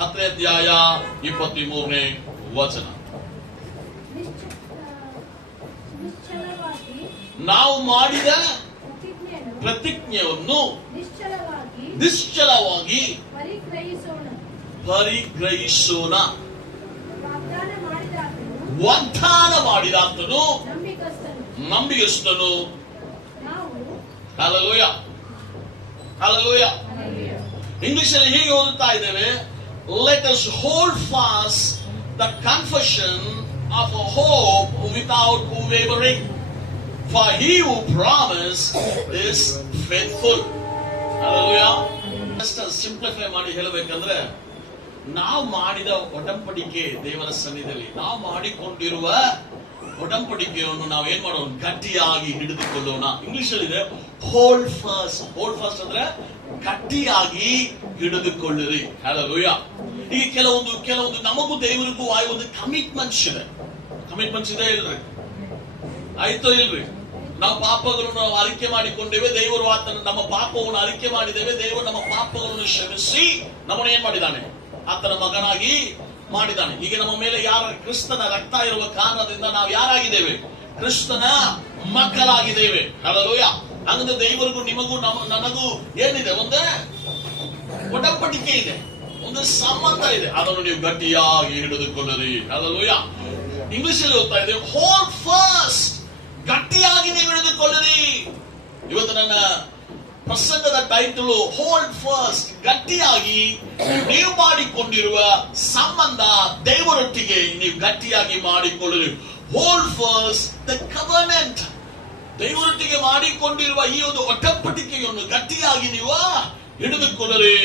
10ನೇ ಅಧ್ಯಾಯ 23ನೇ ವಚನ. ನಾವು ಮಾಡಿದ ಪ್ರತಿಜ್ಞೆಯನ್ನು ನಿಶ್ಚಲವಾಗಿ ಪರಿಗ್ರಹಿಸೋಣ. ವಾಗ್ದಾನ ಮಾಡಿದಾತನು ನಂಬಿಗಸ್ತನು. Hallelujah, hallelujah. ಇಂಗ್ಲಿಷ್ ಅಲ್ಲಿ ಹೀಗೆ ಓದುತ್ತಾ ಇದ್ದೇವೆ, let us hold fast the confession of a hope without wavering, for he who promised is faithful. Hallelujah. just simplify ಮಾಡಿ ಹೇಳಬೇಕಂದ್ರೆ, ನಾವು ಮಾಡಿದ ಒಡಂಬಡಿಕೆ, ದೇವರ ಸನ್ನಿಧಿಯಲ್ಲಿ ನಾವು ಮಾಡಿಕೊಂಡಿರುವ ಒಡಂಬಡಿಕೆಯನ್ನು ನಾವು ಏನ್ ಮಾಡೋಣ, ಗಟ್ಟಿಯಾಗಿ ಹಿಡಿದುಕೊಳ್ಳೋಣ. ಇಂಗ್ಲಿಷ್ ಅಲ್ಲಿ ಇದೆ ಹೋಲ್ಡ್ ಫಾಸ್ಟ್. ಹೋಲ್ಡ್ ಫಾಸ್ಟ್ ಅಂದ್ರೆ ಗಟ್ಟಿಯಾಗಿ ಹಿಡಿದುಕೊಳ್ಳಿರಿ. ಹಲ್ಲೆಲೂಯಾ. ಈಗ ಕೆಲವೊಂದು ನಮಗೂ ದೇವರಿಗೂ ಒಂದು ಕಮಿಟ್ಮೆಂಟ್ಸ್ ಇದೆ. ಕಮಿಟ್ಮೆಂಟ್ಸ್ ಇದೆ ಇಲ್ರಿ? ಆಯ್ತೋ ಇಲ್ರಿ? ನಾವು ಪಾಪಗಳನ್ನು ನಾವು ಅರಿಕೆ ಮಾಡಿಕೊಂಡಿವೆ, ದೇವರು ಆತನ ನಮ್ಮ ಪಾಪವನ್ನು ಅರಿಕೆ ಮಾಡಿದ್ದೇವೆ, ದೇವರು ನಮ್ಮ ಪಾಪಗಳನ್ನು ಕ್ಷಮಿಸಿ ನಮ್ಮನ್ನು ಏನ್ ಮಾಡಿದ್ದಾನೆ, ಆತನ ಮಗನಾಗಿ ಮಾಡಿದ್ದಾನೆ. ಈಗ ನಮ್ಮ ಮೇಲೆ ಯಾರ ಕ್ರಿಸ್ತನ ರಕ್ತ ಇರುವ ಕಾರಣದಿಂದ ನಾವು ಯಾರಾಗಿದ್ದೇವೆ, ಕ್ರಿಸ್ತನ ಮಕ್ಕಳಾಗಿದ್ದೇವೆ. ಹಲ್ಲೆಲೂಯಾ. ಹಂಗಂದ್ರೆ ದೇವರಿಗೂ ನಿಮಗೂ ನನಗೂ ಏನಿದೆ, ಒಂದು ಒಡಂಬಡಿಕೆ ಇದೆ, ಒಂದು ಸಂಬಂಧ ಇದೆ. ಅದನ್ನು ನೀವು ಗಟ್ಟಿಯಾಗಿ ಹಿಡಿದುಕೊಳ್ಳಿರಿ. ಹಲ್ಲೆಲೂಯಾ. ಇಂಗ್ಲಿಷ್ ಅಲ್ಲಿ ಓದ್ತಾ ಇದೆ ಹೋಲ್ಡ್ ಫಾಸ್ಟ್. ಗಟ್ಟಿಯಾಗಿ ನೀವು ಹಿಡಿದುಕೊಳ್ಳಿರಿ. ಇವತ್ತು ನನ್ನ ಪ್ರಸಂಗದ ಟೈಟಲ್ ಹೋಲ್ಡ್ ಫಾಸ್ಟ್. ಗಟ್ಟಿಯಾಗಿ ನೀವು ಮಾಡಿಕೊಂಡಿರುವ ಸಂಬಂಧ ದೇವರೊಟ್ಟಿಗೆ ನೀವು ಗಟ್ಟಿಯಾಗಿ ಮಾಡಿಕೊಳ್ಳಿರಿ. Hold fast the covenant. ದೇವರೊಟ್ಟಿಗೆ ಮಾಡಿಕೊಂಡಿರುವ ಈ ಒಂದು ಒಡಂಬಡಿಕೆಯನ್ನು ಗಟ್ಟಿಯಾಗಿ ನೀವು ಹಿಡಿದುಕೊಳ್ಳಿರಿ.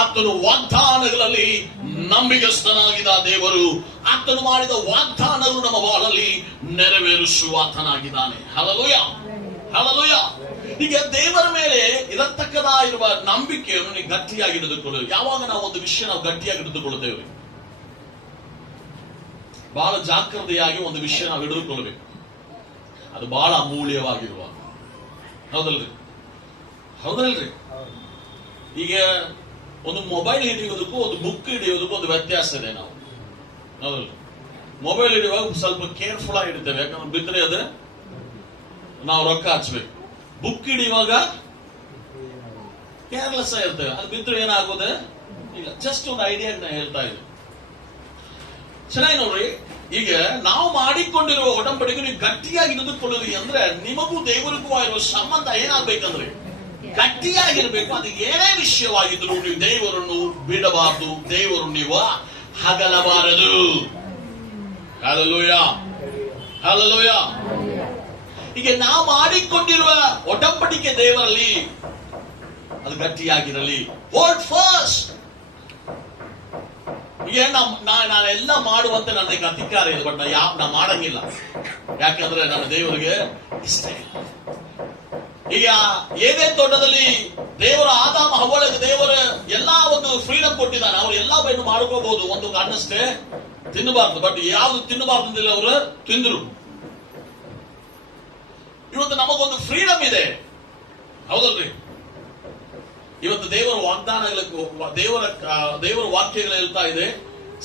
ಆತನು ವಾಗ್ದಾನಗಳಲ್ಲಿ ನಂಬಿಗಸ್ತನಾಗಿದ್ದ ದೇವರು. ಆತನು ಮಾಡಿದ ವಾಗ್ದಾನಗಳು ನಮ್ಮ ಬಾಳಲ್ಲಿ ನೆರವೇರಿಸುವ ಆತನಾಗಿದ್ದಾನೆ. Hallelujah, hallelujah. ಈಗ ದೇವರ ಮೇಲೆ ಇರತಕ್ಕದಾಗಿರುವ ನಂಬಿಕೆಯನ್ನು ನೀವು ಗಟ್ಟಿಯಾಗಿ ಹಿಡಿದುಕೊಳ್ಳಿ. ಯಾವಾಗ ನಾವು ಒಂದು ವಿಷಯ ನಾವು ಗಟ್ಟಿಯಾಗಿ ಹಿಡಿದುಕೊಳ್ಳುತ್ತೇವೆ, ಬಹಳ ಜಾಗ್ರತೆಯಾಗಿ ಒಂದು ವಿಷಯ ನಾವು ಹಿಡಿದುಕೊಳ್ಳಬೇಕು. ಅದು ಬಹಳ ಅಮೂಲ್ಯವಾಗಿರುವ, ಹೌದಲ್ರಿ? ಹೌದಲ್ರಿ? ಈಗ ಒಂದು ಮೊಬೈಲ್ ಹಿಡಿಯೋದಕ್ಕೂ ಒಂದು ಬುಕ್ ಹಿಡಿಯೋದಕ್ಕೂ ಒಂದು ವ್ಯತ್ಯಾಸ ಇದೆ. ನಾವು ಹೌದಲ್ರಿ? ಮೊಬೈಲ್ ಹಿಡಿಯುವಾಗ ಸ್ವಲ್ಪ ಕೇರ್ಫುಲ್ ಆಗಿ ಹಿಡಿತೇವೆ, ಯಾಕಂದ್ರೆ ಬಿದ್ದರೆ ಅದೇ ನಾವು ರೊಕ್ಕ ಹಚ್ಬೇಕು. ಬುಕ್ ಹಿಡಿಯುವಾಗ ಕೇರ್ಲೆಸ್ ಆಗಿರ್ತೇವೆ, ಅದು ಬಿದ್ದರೆ ಏನಾಗೋದೆ ಇಲ್ಲ. ಜಸ್ಟ್ ಒಂದು ಐಡಿಯಾ ನಾ ಹೇಳ್ತಾ ಇದ್ದೆ. ಚೆನ್ನಾಗಿ ನೋಡ್ರಿ, ಈಗ ನಾವು ಮಾಡಿಕೊಂಡಿರುವ ಒಡಂಬಡಿಕೆ ನೀವು ಗಟ್ಟಿಯಾಗಿ ಹಿಡಿದುಕೊಳ್ಳಿರಿ ಅಂದ್ರೆ, ನಿಮಗೂ ದೇವರಿಗೂ ಆಗಿರುವ ಸಂಬಂಧ ಏನಾಗ್ಬೇಕಂದ್ರೆ ಗಟ್ಟಿಯಾಗಿರ್ಬೇಕು. ಅದು ಏನೇ ವಿಷಯವಾಗಿದ್ರು ನೀವು ದೇವರನ್ನು ಬಿಡಬಾರದು, ದೇವರನ್ನು ನೀವು ಹಗಲಬಾರದು. Hallelujah, hallelujah. ಈಗ ನಾವು ಮಾಡಿಕೊಂಡಿರುವ ಒಡಂಬಡಿಕೆ ದೇವರಲ್ಲಿ ಅದು ಗಟ್ಟಿಯಾಗಿರಲಿ. Hold fast. ಈಗ ನಾನೆಲ್ಲ ಮಾಡುವಂತೆ ನನಗೆ ಅಧಿಕಾರ ಇದೆ, ಬಟ್ ನಾ ಮಾಡಂಗಿಲ್ಲ. ಯಾಕಂದ್ರೆ ನನ್ನ ದೇವರಿಗೆ ಇಷ್ಟ ಇಲ್ಲ. ಈಗ ಏನೇ ತೋಟದಲ್ಲಿ ದೇವರ ಆದಾಮ ಹವ್ವಳಿಗೆ ದೇವರ ಎಲ್ಲಾ ಒಂದು ಫ್ರೀಡಮ್ ಕೊಟ್ಟಿದ್ದಾನೆ. ಅವರು ಎಲ್ಲವನ್ನು ಮಾಡ್ಕೋಬಹುದು. ಒಂದು ಹಣ್ಣಷ್ಟೇ ತಿನ್ನಬಾರ್ದು, ಬಟ್ ಯಾವ್ದು ತಿನ್ನಬಾರ್ದು ಅವರು ತಿಂದ್ರು. ಇವತ್ತು ನಮಗೊಂದು ಫ್ರೀಡಮ್ ಇದೆ, ಹೌದಲ್ರಿ? ಇವತ್ತು ದೇವರ ವಾಗ್ದಾನಗಳಿಗೆ ದೇವರ ವಾಕ್ಯಗಳು ಹೇಳ್ತಾ ಇದೆ,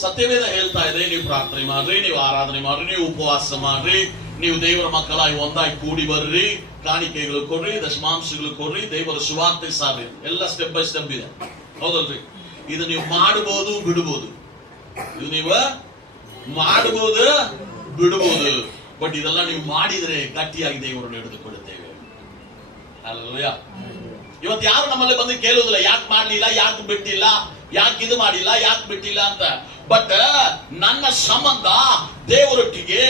ಸತ್ಯವೇದ ಹೇಳ್ತಾ ಇದೆ, ನೀವು ಪ್ರಾರ್ಥನೆ ಮಾಡ್ರಿ, ನೀವು ಆರಾಧನೆ ಮಾಡ್ರಿ, ನೀವು ಉಪವಾಸ ಮಾಡ್ರಿ, ನೀವು ದೇವರ ಮಕ್ಕಳಾಗಿ ಒಂದಾಗಿ ಕೂಡಿ ಬರ್ರಿ, ಕಾಣಿಕೆಗಳು ಕೊಡ್ರಿ, ದಶಮಾಂಶಗಳು ಕೊಡ್ರಿ, ದೇವರ ಸುವಾರ್ತೆ ಸಾರ್ರಿ. ಎಲ್ಲ ಸ್ಟೆಪ್ ಬೈ ಸ್ಟೆಪ್ ಇದೆ, ಹೌದಲ್ರಿ? ಇದು ನೀವು ಮಾಡಬಹುದು, ಬಿಡಬಹುದು. ಇದು ನೀವು ಮಾಡಬಹುದು, ಬಿಡಬಹುದು. ಬಟ್ ಇದೆಲ್ಲ ನೀವು ಮಾಡಿದ್ರೆ ಗಟ್ಟಿಯಾಗಿ ದೇವರನ್ನು ಹಿಡಿದುಕೊಳ್ಳುತ್ತೇವೆ. ಹಲ್ಲೆಲೂಯಾ. ಇವತ್ತು ಯಾರು ನಮ್ಮಲ್ಲಿ ಬಂದು ಕೇಳುವುದಿಲ್ಲ, ಯಾಕೆ ಮಾಡ್ಲಿಲ್ಲ, ಯಾಕೆ ಬಿಟ್ಟಿಲ್ಲ, ಯಾಕೆ ಇದು ಮಾಡಿಲ್ಲ, ಯಾಕೆ ಬಿಟ್ಟಿಲ್ಲ ಅಂತ. ಬಟ್ ನನ್ನ ಸಂಬಂಧ ದೇವರೊಟ್ಟಿಗೆ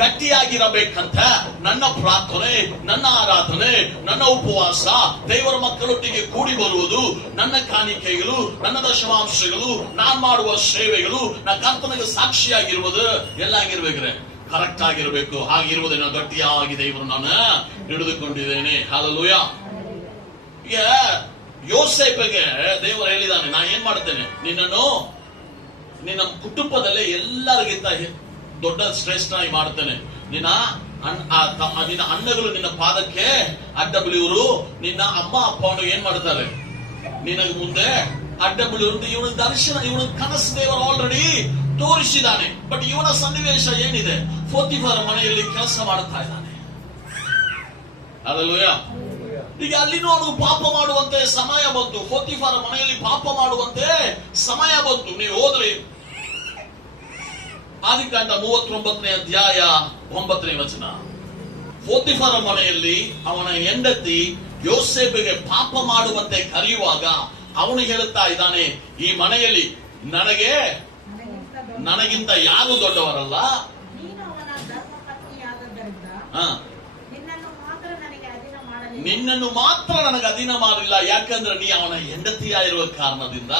ಗಟ್ಟಿಯಾಗಿರಬೇಕಂತ ನನ್ನ ಪ್ರಾರ್ಥನೆ, ನನ್ನ ಆರಾಧನೆ, ನನ್ನ ಉಪವಾಸ, ದೇವರ ಮಕ್ಕಳೊಟ್ಟಿಗೆ ಕೂಡಿ ಬರುವುದು, ನನ್ನ ಕಾಣಿಕೆಗಳು, ನನ್ನ ದಶಮಾಂಶಗಳು, ನಾನ್ ಮಾಡುವ ಸೇವೆಗಳು, ನನ್ನ ಕರ್ತನಿಗೆ ಸಾಕ್ಷಿಯಾಗಿರುವುದು ಎಲ್ಲ ಆಗಿರ್ಬೇಕ್ರೆ ಕರೆಕ್ಟ್ ಆಗಿರಬೇಕು. ಹಾಗಿರುವುದೇನೋ ಗಟ್ಟಿಯಾಗಿ ದೇವರು ನಾನು ಹಿಡಿದುಕೊಂಡಿದ್ದೇನೆ. ಹಲ್ಲೆಲೂಯಾ. ಈಗ ಯೋಸೇಫಿಗೆ ದೇವರು ಹೇಳಿದಾನೆ, ನಾ ಏನ್ ಮಾಡ್ತೇನೆ, ನಿನ್ನ ಕುಟುಂಬದಲ್ಲೇ ಎಲ್ಲರಿಗಿಂತ ದೊಡ್ಡ ಶ್ರೇಷ್ಠನಾಗಿ ಮಾಡ್ತೇನೆ. ನಿನ್ನ ಅಣ್ಣಗಳು ನಿನ್ನ ಪಾದಕ್ಕೆ ಅಡ್ಡ ಬೆಳೆಯುವರು, ನಿನ್ನ ಅಮ್ಮ ಅಪ್ಪನು ಏನ್ ಮಾಡ್ತಾರೆ, ನಿನಗೆ ಮುಂದೆ ಅಡ್ಡ ಬೀಳುವಂತೆ ಇವನ ದರ್ಶನ, ಇವನ ಕನಸು ದೇವರು ಆಲ್ರೆಡಿ ತೋರಿಸಿದ್ದಾನೆ. ಬಟ್ ಇವನ ಸನ್ನಿವೇಶ ಏನಿದೆ? ಪೋತಿಫರ ಮನೆಯಲ್ಲಿ ಕೆಲಸ ಮಾಡುತ್ತಾ ಇದ್ದಾನೆ. ಹಲ್ಲೆಲೂಯಾ. ಈಗ ಅಲ್ಲಿನೂ ಅವನು ಪಾಪ ಮಾಡುವಂತೆ ಸಮಯ ಬಂತು. ಪೋತಿಫರ ಮನೆಯಲ್ಲಿ ಪಾಪ ಮಾಡುವಂತೆ ಸಮಯ ಬಂತು. ನೀವು ಹೋದ್ರಿ ಆದಿಕಾಂಡ 39ನೇ ಅಧ್ಯಾಯ 9ನೇ ವಚನ. ಪೋತಿಫರ ಮನೆಯಲ್ಲಿ ಅವನ ಹೆಂಡತಿ ಯೋಸೇಫಿಗೆ ಪಾಪ ಮಾಡುವಂತೆ ಕರೆಯುವಾಗ ಅವನು ಹೇಳುತ್ತಾ ಇದ್ದಾನೆ, ಈ ಮನೆಯಲ್ಲಿ ನನಗಿಂತ ಯಾರು ದೊಡ್ಡವರಲ್ಲ, ನಿನ್ನನ್ನು ಮಾತ್ರ ನನಗೆ ಅಧೀನ ಮಾಡಲಿಲ್ಲ, ಯಾಕಂದ್ರೆ ನೀ ಅವನ ಹೆಂಡತಿಯಾಗಿರುವ ಕಾರಣದಿಂದ.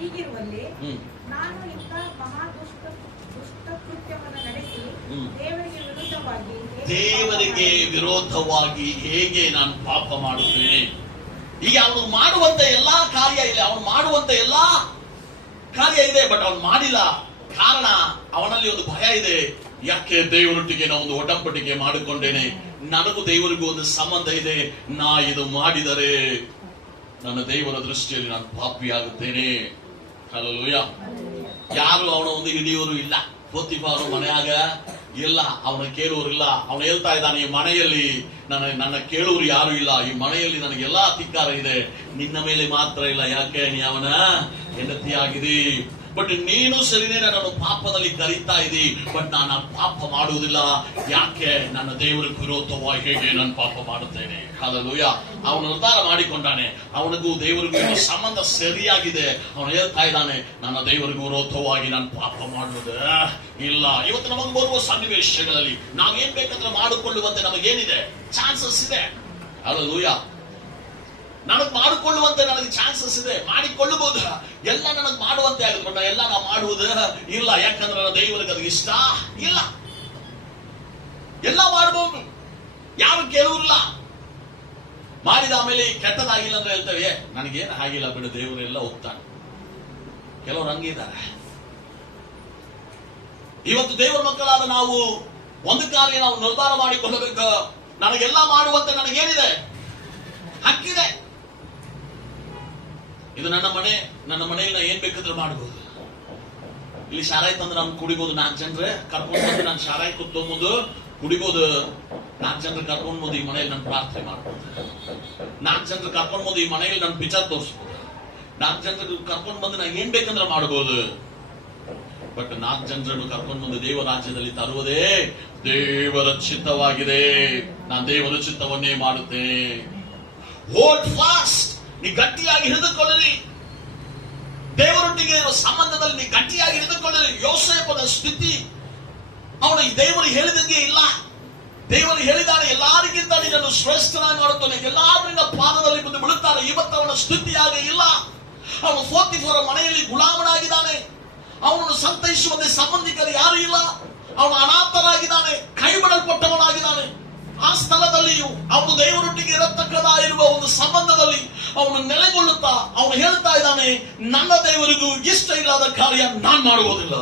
ಹೀಗಿರುವಲ್ಲಿ ನಾನು ಇಂಥ ಮಹಾ ದುಷ್ಟಕೃತ್ಯವನ್ನು ನಡೆಸಿ ದೇವರಿಗೆ ವಿರೋಧವಾಗಿ ಹೇಗೆ ನಾನು ಪಾಪ ಮಾಡುತ್ತೇನೆ? ಈಗ ಅವನು ಮಾಡುವಂತ ಎಲ್ಲಾ ಕಾರ್ಯ ಇದೆ, ಅವನು ಮಾಡುವಂತ ಎಲ್ಲಾ ಕಾರ್ಯ ಇದೆ, ಬಟ್ ಅವನು ಮಾಡಿಲ್ಲ. ಕಾರಣ ಅವನಲ್ಲಿ ಒಂದು ಭಯ ಇದೆ. ಯಾಕೆ? ದೇವರೊಟ್ಟಿಗೆ ನಾನು ಒಂದು ಒಡಂಬಡಿಕೆ ಮಾಡಿಕೊಂಡೇನೆ, ನನಗೂ ದೇವರಿಗೂ ಒಂದು ಸಂಬಂಧ ಇದೆ. ನಾ ಇದು ಮಾಡಿದರೆ ನನ್ನ ದೇವರ ದೃಷ್ಟಿಯಲ್ಲಿ ನಾನು ಪಾಪಿಯಾಗುತ್ತೇನೆ. ಹಲ್ಲೆಲೂಯಾ. ಯಾರು ಅವನ ಒಂದು ಹಿಡಿಯೋರು ಇಲ್ಲ. ಪೋತಿಫರ ಮನೆಯಾಗ ಇಲ್ಲ, ಅವನ ಕೇಳುವರು ಇಲ್ಲ. ಅವನು ಹೇಳ್ತಾ ಇದ್ದಾನೆ, ಈ ಮನೆಯಲ್ಲಿ ನನ್ನ ಕೇಳುವರು ಯಾರು ಇಲ್ಲ, ಈ ಮನೆಯಲ್ಲಿ ನನಗೆಲ್ಲಾ ಅಧಿಕಾರ ಇದೆ, ನಿನ್ನ ಮೇಲೆ ಮಾತ್ರ ಇಲ್ಲ. ಯಾಕೆ? ನೀ ಅವನ ಹೆಂಡತಿಯಾಗಿದಿ. ಬಟ್ ನೀನು ಸರಿನೇ ನನ್ನನ್ನು ಪಾಪದಲ್ಲಿ ಕರೀತಾ ಇದ್ದಿ, ಬಟ್ ನಾನು ಪಾಪ ಮಾಡುವುದಿಲ್ಲ. ಯಾಕೆ? ನನ್ನ ದೇವರಿಗೆ ವಿರೋಧವಾಗಿ ಹೇಗೆ ನಾನು ಪಾಪ ಮಾಡುತ್ತೇನೆ. ಹಲ್ಲೆಲೂಯಾ. ಅವನು ನಿರ್ಧಾರ ಮಾಡಿಕೊಂಡಾನೆ, ಅವನಿಗೂ ದೇವರಿಗೂ ಸಂಬಂಧ ಸರಿಯಾಗಿದೆ. ಅವನು ಹೇಳ್ತಾ ಇದ್ದಾನೆ, ನನ್ನ ದೇವರಿಗೂ ವಿರೋಧವಾಗಿ ನಾನು ಪಾಪ ಮಾಡುವುದು ಇಲ್ಲ. ಇವತ್ತು ನಮಗೆ ಬರುವ ಸನ್ನಿವೇಶಗಳಲ್ಲಿ ನಾವೇನ್ ಬೇಕಂದ್ರೆ ಮಾಡಿಕೊಳ್ಳುವಂತೆ ನಮಗೇನಿದೆ? ಚಾನ್ಸಸ್ ಇದೆ. ಹಲ್ಲೆಲೂಯಾ. ನನಗ್ ಮಾಡಿಕೊಳ್ಳುವಂತೆ ನನಗೆ ಚಾನ್ಸಸ್ ಇದೆ, ಮಾಡಿಕೊಳ್ಳಬಹುದು. ಎಲ್ಲ ನನಗ್ ಮಾಡುವಂತೆ ಆಗುತ್ತೆ, ಎಲ್ಲ ನಾವು ಮಾಡುವುದು ಇಲ್ಲ. ಯಾಕಂದ್ರೆ ನನ್ನ ದೇವರಿಗೆ ಅದು ಇಷ್ಟ ಇಲ್ಲ. ಎಲ್ಲ ಮಾಡಬಹುದು, ಯಾರು ಕೇಳುವುದಿಲ್ಲ. ಮಾಡಿದ ಆಮೇಲೆ ಕೆಟ್ಟದಾಗಿಲ್ಲ ಅಂದ್ರೆ ಹೇಳ್ತೇವೆ, ನನಗೇನು ಆಗಿಲ್ಲ ಬಿಡು, ದೇವರೆಲ್ಲ ಹೋಗ್ತಾನೆ. ಕೆಲವರು ಹಂಗಿದ್ದಾರೆ. ಇವತ್ತು ದೇವರ ಮಕ್ಕಳಾದ ನಾವು ಒಂದು ಕಾರ್ಯ ನಾವು ನಿರ್ಧಾರ ಮಾಡಿಕೊಳ್ಳಬೇಕು. ನನಗೆಲ್ಲ ಮಾಡುವಂತೆ ನನಗೇನಿದೆ? ಹಕ್ಕಿದೆ. ಇದು ನನ್ನ ಮನೆ, ನನ್ನ ಮನೆಯಲ್ಲಿ ನಾ ಏನ್ ಬೇಕಂದ್ರೆ ಮಾಡಬಹುದು. ಇಲ್ಲಿ ಶಾರಾಯಿ ತಂದ್ರೆ ನಮ್ಗೆ ಕುಡಿಬಹುದು. 4 ಜನರೇ ಕರ್ಕೊಂಡು ಬಂದು ನಾನು ಶಾರಾಯಿ ಕುತ್ತೊಂಬುದು ಕುಡಿಬಹುದು. 4 ಜನರು ಕರ್ಕೊಂಡು ಬಂದು ಈ ಮನೆಯಲ್ಲಿ ನಾನು ಪ್ರಾರ್ಥನೆ ಮಾಡಬಹುದು. 4 ಜನರು ಕರ್ಕೊಂಡು ಬಂದು ಈ ಮನೆಯಲ್ಲಿ ನಾನು ಪಿಕ್ಚರ್ ತೋರಿಸಬಹುದು. 4 ಜನರು ಕರ್ಕೊಂಡು ಬಂದು ನಾ ಏನ್ ಬೇಕಂದ್ರೆ ಮಾಡಬಹುದು. ಬಟ್ 4 ಜನರನ್ನು ಕರ್ಕೊಂಡು ಬಂದು ದೇವರ ರಾಜ್ಯದಲ್ಲಿ ತರುವುದೇ ದೇವರ ಚಿತ್ತವಾಗಿದೆ. ನಾನು ದೇವರ ಚಿತ್ತವನ್ನೇ ಮಾಡುತ್ತೇನೆ. Hold fast. ನೀ ಗಟ್ಟಿಯಾಗಿ ಹಿಡಿದುಕೊಳ್ಳಲಿ. ದೇವರೊಟ್ಟಿಗೆ ಇರುವ ಸಂಬಂಧದಲ್ಲಿ ನೀ ಗಟ್ಟಿಯಾಗಿ ಹಿಡಿದುಕೊಳ್ಳಲಿ. ಯೋಸೇಫನ ಸ್ಥಿತಿ, ಅವನು ದೇವರು ಹೇಳಿದಂಗೆ ಇಲ್ಲ. ದೇವರು ಹೇಳಿದಾನೆ, ಎಲ್ಲರಿಗಿಂತ ನಿನ್ನನ್ನು ಶ್ರೇಷ್ಠನಾಗಿ ಮಾಡುತ್ತಾನೆ, ಎಲ್ಲರೂ ನಿನ್ನ ಪಾದದಲ್ಲಿ ಬಂದು ಬೀಳುತ್ತಾರೆ. ಇವತ್ತು ಅವನ ಸ್ಥಿತಿಯಾಗಿ ಇಲ್ಲ. ಅವನು ಪೋತಿಫರ ಮನೆಯಲ್ಲಿ ಗುಲಾಮನಾಗಿದ್ದಾನೆ. ಅವನನ್ನು ಸಂತೈಸುವಂತೆ ಸಂಬಂಧಿಕರು ಯಾರು ಇಲ್ಲ. ಅವನು ಅನಾಥರಾಗಿದ್ದಾನೆ, ಕೈ ಬಿಡಲ್ಪಟ್ಟವನಾಗಿದ್ದಾನೆ. ಆ ಸ್ಥಳದಲ್ಲಿಯೂ ಅವನು ದೇವರೊಟ್ಟಿಗೆ ಇರತಕ್ಕದಾಗಿರುವ ಒಂದು ಸಂಬಂಧದಲ್ಲಿ ಅವನು ನೆಲೆಗೊಳ್ಳುತ್ತಾ ಅವನು ಹೇಳ್ತಾ ಇದ್ದಾನೆ, ನನ್ನ ದೇವರಿಗೂ ಇಷ್ಟ ಇಲ್ಲದ ಕಾರ್ಯ ನಾನು ಮಾಡುವುದಿಲ್ಲ.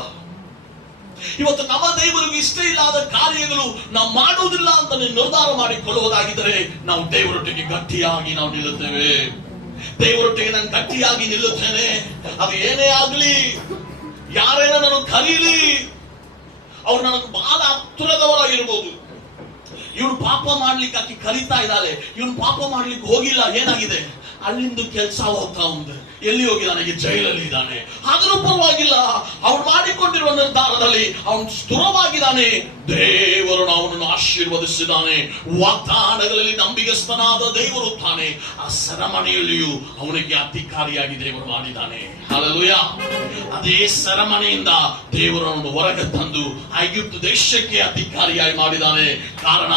ಇವತ್ತು ನಮ್ಮ ದೇವರಿಗೂ ಇಷ್ಟ ಇಲ್ಲದ ಕಾರ್ಯಗಳು ನಾವು ಮಾಡುವುದಿಲ್ಲ ಅಂತ ನಿರ್ಧಾರ ಮಾಡಿಕೊಳ್ಳುವುದಾಗಿದ್ದರೆ ನಾವು ದೇವರೊಟ್ಟಿಗೆ ಗಟ್ಟಿಯಾಗಿ ನಾವು ನಿಲ್ಲುತ್ತೇವೆ. ದೇವರೊಟ್ಟಿಗೆ ನಾನು ಗಟ್ಟಿಯಾಗಿ ನಿಲ್ಲುತ್ತೇನೆ. ಅದು ಏನೇ ಆಗಲಿ, ಯಾರೇನ ನಾನು ಕರೀಲಿ, ಅವ್ರು ನನಗೆ ಬಹಳ ಹತ್ತಿರದವರಾಗಿರ್ಬೋದು. ಇವನು ಪಾಪ ಮಾಡ್ಲಿಕ್ಕೆ ಆಕಿ ಕರೀತಾ ಇದ್ದಾಳೆ, ಇವನು ಪಾಪ ಮಾಡ್ಲಿಕ್ಕೆ ಹೋಗಿಲ್ಲ. ಏನಾಗಿದೆ? ಅಲ್ಲಿಂದ ಕೆಲಸ ಹೋಗ್ತಾ ಉಂಟು. ಎಲ್ಲಿ ಹೋಗಿದ್ದಾನೆ? ಜೈಲಲ್ಲಿ ಇದ್ದಾನೆ. ಆದರೂ ಪರವಾಗಿಲ್ಲ, ಅವನು ಮಾಡಿಕೊಂಡಿರುವ ನಿರ್ಧಾರದಲ್ಲಿ ಅವನು ಸ್ಥಿರವಾಗಿದ್ದಾನೆ. ದೇವರು ಅವನನ್ನು ಆಶೀರ್ವದಿಸಿದ್ದಾನೆ. ವಾಗ್ದಾನಗಳಲ್ಲಿ ನಂಬಿಗಸ್ತನಾದ ದೇವರು ತಾನೆ. ಆ ಸೆರೆಮನೆಯಲ್ಲಿಯೂ ಅವನಿಗೆ ಅಧಿಕಾರಿಯಾಗಿ ದೇವರು ಮಾಡಿದ್ದಾನೆ. ಹಲ್ಲೆಲೂಯಾ. ಅದೇ ಸೆರೆಮನೆಯಿಂದ ದೇವರು ಅವನು ಹೊರಗೆ ತಂದು ಐಗುಪ್ತ ದೇಶಕ್ಕೆ ಅಧಿಕಾರಿಯಾಗಿ ಮಾಡಿದ್ದಾನೆ. ಕಾರಣ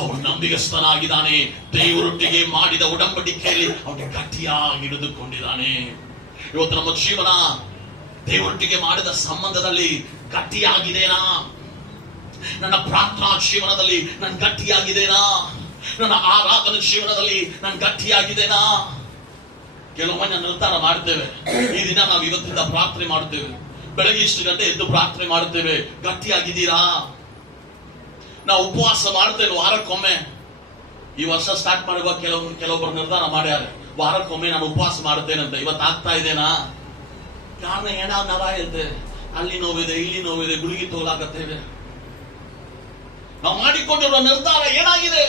ಅವನು ನಂಬಿಗಸ್ತನಾಗಿದ್ದಾನೆ. ದೇವರೊಟ್ಟಿಗೆ ಮಾಡಿದ ಒಡಂಬಡಿಕೆಯಲ್ಲಿ ಅವನಿಗೆ ಗಟ್ಟಿಯಾಗಿ ಹಿಡಿದುಕೊಂಡಿದ್ದಾನೆ. ಇವತ್ತು ನಮ್ಮ ಜೀವನ ದೇವರೊಟ್ಟಿಗೆ ಮಾಡಿದ ಸಂಬಂಧದಲ್ಲಿ ಗಟ್ಟಿಯಾಗಿದೇನಾ? ನನ್ನ ಪ್ರಾರ್ಥನಾ ಜೀವನದಲ್ಲಿ ನಾನು ಗಟ್ಟಿಯಾಗಿದ್ದೇನಾ? ನನ್ನ ಆರಾಧನಾ ಜೀವನದಲ್ಲಿ ನಾನು ಗಟ್ಟಿಯಾಗಿದ್ದೇನಾ? ಕೆಲವೊಮ್ಮೆ ನಾನು ನಿರ್ಧಾರ ಮಾಡ್ತೇವೆ, ಈ ದಿನ ನಾವು ಇವತ್ತಿಂದ ಪ್ರಾರ್ಥನೆ ಮಾಡುತ್ತೇವೆ, ಬೆಳಗ್ಗೆ ಇಷ್ಟು ಗಂಟೆ ಎದ್ದು ಪ್ರಾರ್ಥನೆ ಮಾಡುತ್ತೇವೆ. ಗಟ್ಟಿಯಾಗಿದ್ದೀರಾ? ನಾವು ಉಪವಾಸ ಮಾಡ್ತೇವೆ ವಾರಕ್ಕೊಮ್ಮೆ. ಈ ವರ್ಷ ಸ್ಟಾರ್ಟ್ ಮಾಡುವಾಗ ಕೆಲವೊಬ್ಬರು ನಿರ್ಧಾರ ಮಾಡ್ಯಾರ, ವಾರಕ್ಕೊಮ್ಮೆ ನಾನು ಉಪವಾಸ ಮಾಡ್ತೇನೆ ಅಂತ. ಇವತ್ತು ಆಗ್ತಾ ಇದೇನಾ? ಕಾರಣ ಏನ ನರ ಇರುತ್ತೆ, ಅಲ್ಲಿ ನೋವಿದೆ, ಇಲ್ಲಿ ನೋವಿದೆ, ಗುಳಿಗೆ ತೋಲಾಗತ್ತೇವೆ. ನಾವು ಮಾಡಿಕೊಂಡಿರುವ ನಿರ್ಧಾರ ಏನಾಗಿದೆ?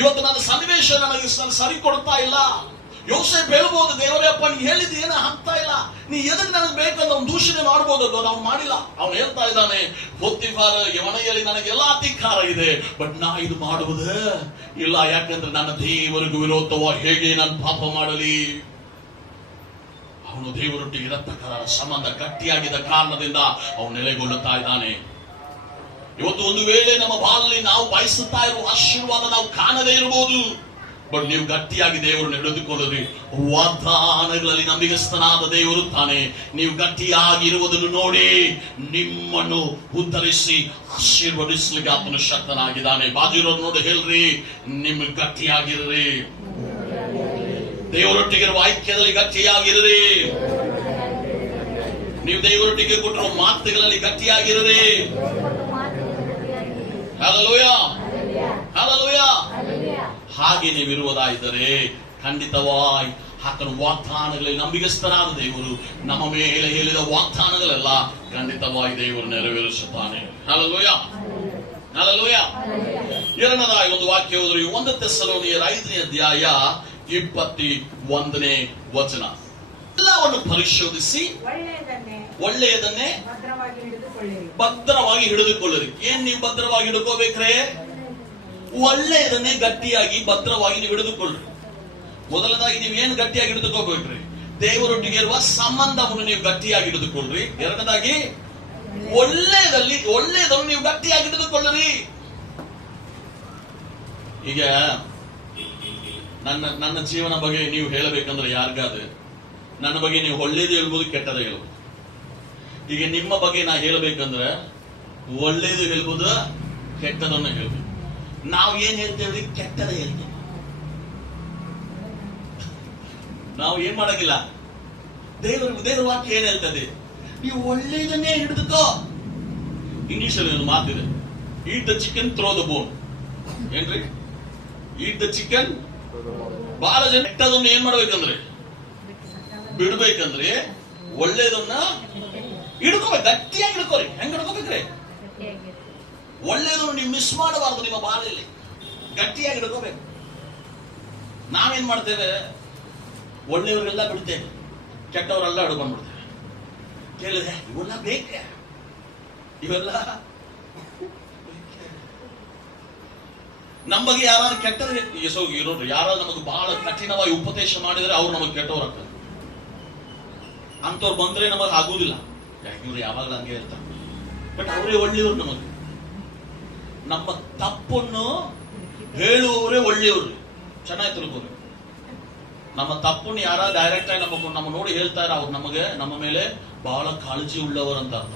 ಇವತ್ತು ನನ್ನ ಸನ್ನಿವೇಶ ನನಗೆ ಸರಿ ಕೊಡ್ತಾ ಇಲ್ಲ. ಯೋಸೇಫ್ ಹೇಳ್ಬೋದು, ದೇವರಪ್ಪ ನೀ ಹೇಳಿದ್ದು ಏನ ಆಗ್ತಾ ಇಲ್ಲ, ನೀ ಎದಕ್ಕೆ ನನಗೆ ಬೇಕಂತ ಅವ್ನು ದೂಷಣೆ ಮಾಡ್ಬೋದು, ಅವ್ನು ಮಾಡಿಲ್ಲ. ಅವ್ನು ಹೇಳ್ತಾ ಇದ್ದಾನೆ, ಪೋತಿಫರ ಮನೆಯಲ್ಲಿ ನನಗೆ ಎಲ್ಲಾ ಅಧಿಕಾರ ಇದೆ, ಬಟ್ ನಾ ಇದು ಮಾಡುವುದೇ ಇಲ್ಲ, ಯಾಕಂದ್ರೆ ನನ್ನ ದೇವರಿಗೂ ವಿರೋಧವ ಹೇಗೆ ನಾನು ಪಾಪ ಮಾಡಲಿ. ಅವನು ದೇವರೊಟ್ಟಿಗೆ ರಕ್ತಕರ ಸಂಬಂಧ ಗಟ್ಟಿಯಾಗಿದ್ದ ಕಾರಣದಿಂದ ಅವನು ನೆಲೆಗೊಳ್ಳುತ್ತಾ ಇದ್ದಾನೆ. ಇವತ್ತು ಒಂದು ವೇಳೆ ನಮ್ಮ ಬಾಳಲ್ಲಿ ನಾವು ಬಯಸುತ್ತಾ ಇರುವ ಆಶೀರ್ವಾದ ನಾವು ಕಾಣದೇ ಇರಬಹುದು, ಬಟ್ ನೀವು ಗಟ್ಟಿಯಾಗಿ ದೇವರನ್ನು ಹಿಡಿದುಕೊಳ್ಳ್ರಿ. ವಾಗ್ದಾನಗಳಲ್ಲಿ ನಂಬಿಗಸ್ತನಾದ ದೇವರು ತಾನೆ. ನೀವು ಗಟ್ಟಿಯಾಗಿ ಇರುವುದನ್ನು ನೋಡಿ ನಿಮ್ಮನ್ನು ಉದ್ಧರಿಸಿ ಆಶೀರ್ವದಿಸಲಿಕ್ಕೆ ಆತನು ಶಕ್ತನಾಗಿದ್ದಾನೆ. ಬಾಜಿರೋರು ನೋಡಿ ಹೇಳ್ರಿ, ನಿಮ್ಗೆ ಗಟ್ಟಿಯಾಗಿರ್ರಿ, ದೇವರೊಟ್ಟಿಗಿರುವ ಐಕ್ಯದಲ್ಲಿ ಗಟ್ಟಿಯಾಗಿರ್ರಿ, ನೀವು ದೇವರೊಟ್ಟಿಗೆ ಕೊಟ್ಟಿರುವ ಮಾತುಗಳಲ್ಲಿ ಗಟ್ಟಿಯಾಗಿರ್ರಿ. Hallelujah, hallelujah. ಹಾಗೆ ನೀವಿರುವುದಾಯಿದ್ದರೆ ಖಂಡಿತವಾಗಿ ಆತನ ವಾಗ್ದಾನಗಳಲ್ಲಿ ನಂಬಿಗಸ್ತನಾದ ದೇವರು ನಮ್ಮ ಮೇಲೆ ಹೇಳಿದ ವಾಗ್ದಾನಗಳೆಲ್ಲ ಖಂಡಿತವಾಗಿ ದೇವರು ನೆರವೇರಿಸುತ್ತಾನೆ. Hallelujah, hallelujah. ಎರಡನೇದಾಗಿ ಒಂದು ವಾಕ್ಯ ಹೋದ್ರೆ 1 ಥೆಸಲೋನಿಯರ 5ನೇ ಅಧ್ಯಾಯ 21ನೇ ವಚನ. ಎಲ್ಲವನ್ನು ಪರಿಶೋಧಿಸಿ ಒಳ್ಳೆಯದನ್ನೇ ಭದ್ರವಾಗಿ ಹಿಡಿದುಕೊಳ್ಳಿರಿ. ಏನ್ ನೀವು ಭದ್ರವಾಗಿ ಹಿಡ್ಕೋಬೇಕ್ರೆ? ಒಳ್ಳೆಯದನ್ನೇ ಗಟ್ಟಿಯಾಗಿ ಭದ್ರವಾಗಿ ನೀವು ಹಿಡಿದುಕೊಳ್ಳ್ರಿ. ಮೊದಲದಾಗಿ ನೀವು ಏನು ಗಟ್ಟಿಯಾಗಿ ಹಿಡಿದುಕೋಬೇಕ್ರಿ? ದೇವರೊಟ್ಟಿಗೆ ಇರುವ ಸಂಬಂಧವನ್ನು ನೀವು ಗಟ್ಟಿಯಾಗಿ ಹಿಡಿದುಕೊಳ್ಳ್ರಿ. ಎರಡನೇದಾಗಿ ಒಳ್ಳೆಯದನ್ನು ನೀವು ಗಟ್ಟಿಯಾಗಿ ಹಿಡಿದುಕೊಳ್ಳ್ರಿ. ಈಗ ನನ್ನ ಜೀವನ ಬಗ್ಗೆ ನೀವು ಹೇಳಬೇಕಂದ್ರೆ ಯಾರಿಗಾದ್ರೆ ನನ್ನ ಬಗ್ಗೆ ನೀವು ಒಳ್ಳೇದು ಹೇಳ್ಬೋದು, ಕೆಟ್ಟದೇ ಹೇಳ್ಬೋದು. ಈಗ ನಿಮ್ಮ ಬಗ್ಗೆ ನಾ ಹೇಳಬೇಕಂದ್ರೆ ಒಳ್ಳೇದು ಹೇಳ್ಬೋದು, ಕೆಟ್ಟದನ್ನು ಹೇಳ್ಬೋದು. ನಾವು ಏನ್ ಹೇಳ್ತೇವೆ? ಕೆಟ್ಟದ ಹೇಳ್ತೇವೆ. ನಾವು ಏನ್ ಮಾಡಂಗಿಲ್ಲ. ದೇವರ ವಾಕ್ಯ ಏನ್ ಹೇಳ್ತದೆ? ನೀವು ಒಳ್ಳೇದನ್ನೇ ಹಿಡಿದುಕೋ. ಇಂಗ್ಲಿಷ್ ಅಲ್ಲಿ ಒಂದು ಮಾತಿದೆ, eat the chicken throw the bone. ಏನ್ರಿ? Eat the chicken. ಬಹಳ ಜನ ಕೆಟ್ಟದನ್ನು ಏನ್ ಮಾಡ್ಬೇಕಂದ್ರೆ ಬಿಡ್ಬೇಕಂದ್ರೆ ಒಳ್ಳೇದನ್ನ ಹಿಡ್ಕೋಬೇಕು, ಗಟ್ಟಿಯಾಗಿ ಹಿಡ್ಕೋರಿ. ಹೆಂಗ್ ಹಿಡ್ಕೋಬೇಕ್ರಿ? ಒಳ್ಳೇದನ್ನು ನೀವು ಮಿಸ್ ಮಾಡಬಾರ್ದು. ನಿಮ್ಮ ಬಾಳಲ್ಲಿ ಗಟ್ಟಿಯಾಗಿ ಹಿಡ್ಕೋಬೇಕು. ನಾವೇನ್ ಮಾಡ್ತೇವೆ? ಒಳ್ಳೆಯವರೆಲ್ಲ ಬಿಡ್ತೇವೆ, ಕೆಟ್ಟವರೆಲ್ಲ ಹಿಡ್ಕೊಂಡ್ಬಿಡ್ತೇವೆ. ಕೇಳಿದೆ, ಇವೆಲ್ಲ ಬೇಕೆ? ಇವೆಲ್ಲ ನಮ್ಮ ಬಗ್ಗೆ ಯಾರು ಕೆಟ್ಟದ್ರೆ ಇರೋರು ಯಾರು ನಮಗೆ ಬಹಳ ಕಠಿಣವಾಗಿ ಉಪದೇಶ ಮಾಡಿದ್ರೆ ಅವ್ರು ನಮಗೆ ಕೆಟ್ಟವ್ರು ಆಗ್ತಾರೆ. ಅಂತವ್ರು ಬಂದ್ರೆ ನಮಗೆ ಆಗುದಿಲ್ಲ, ಯಾಕಿವ್ರು ಯಾವಾಗಲೂ ಹಂಗೆ ಇರ್ತಾರೆ. ಬಟ್ ಅವರೇ ಒಳ್ಳೆಯವರು. ನಮಗೆ ನಮ್ಮ ತಪ್ಪನ್ನು ಹೇಳುವವರೇ ಒಳ್ಳೆಯವರು. ಚೆನ್ನಾಗಿ ತಿಳ್ಕೋರಿ. ನಮ್ಮ ತಪ್ಪನ್ನು ಯಾರ ಡೈರೆಕ್ಟ್ ಆಗಿ ನಮ್ಮ ನೋಡಿ ಹೇಳ್ತಾರೆ, ಅವ್ರು ನಮ್ಮ ಮೇಲೆ ಬಹಳ ಕಾಳಜಿ ಉಳ್ಳವರು ಅಂತ ಅರ್ಥ.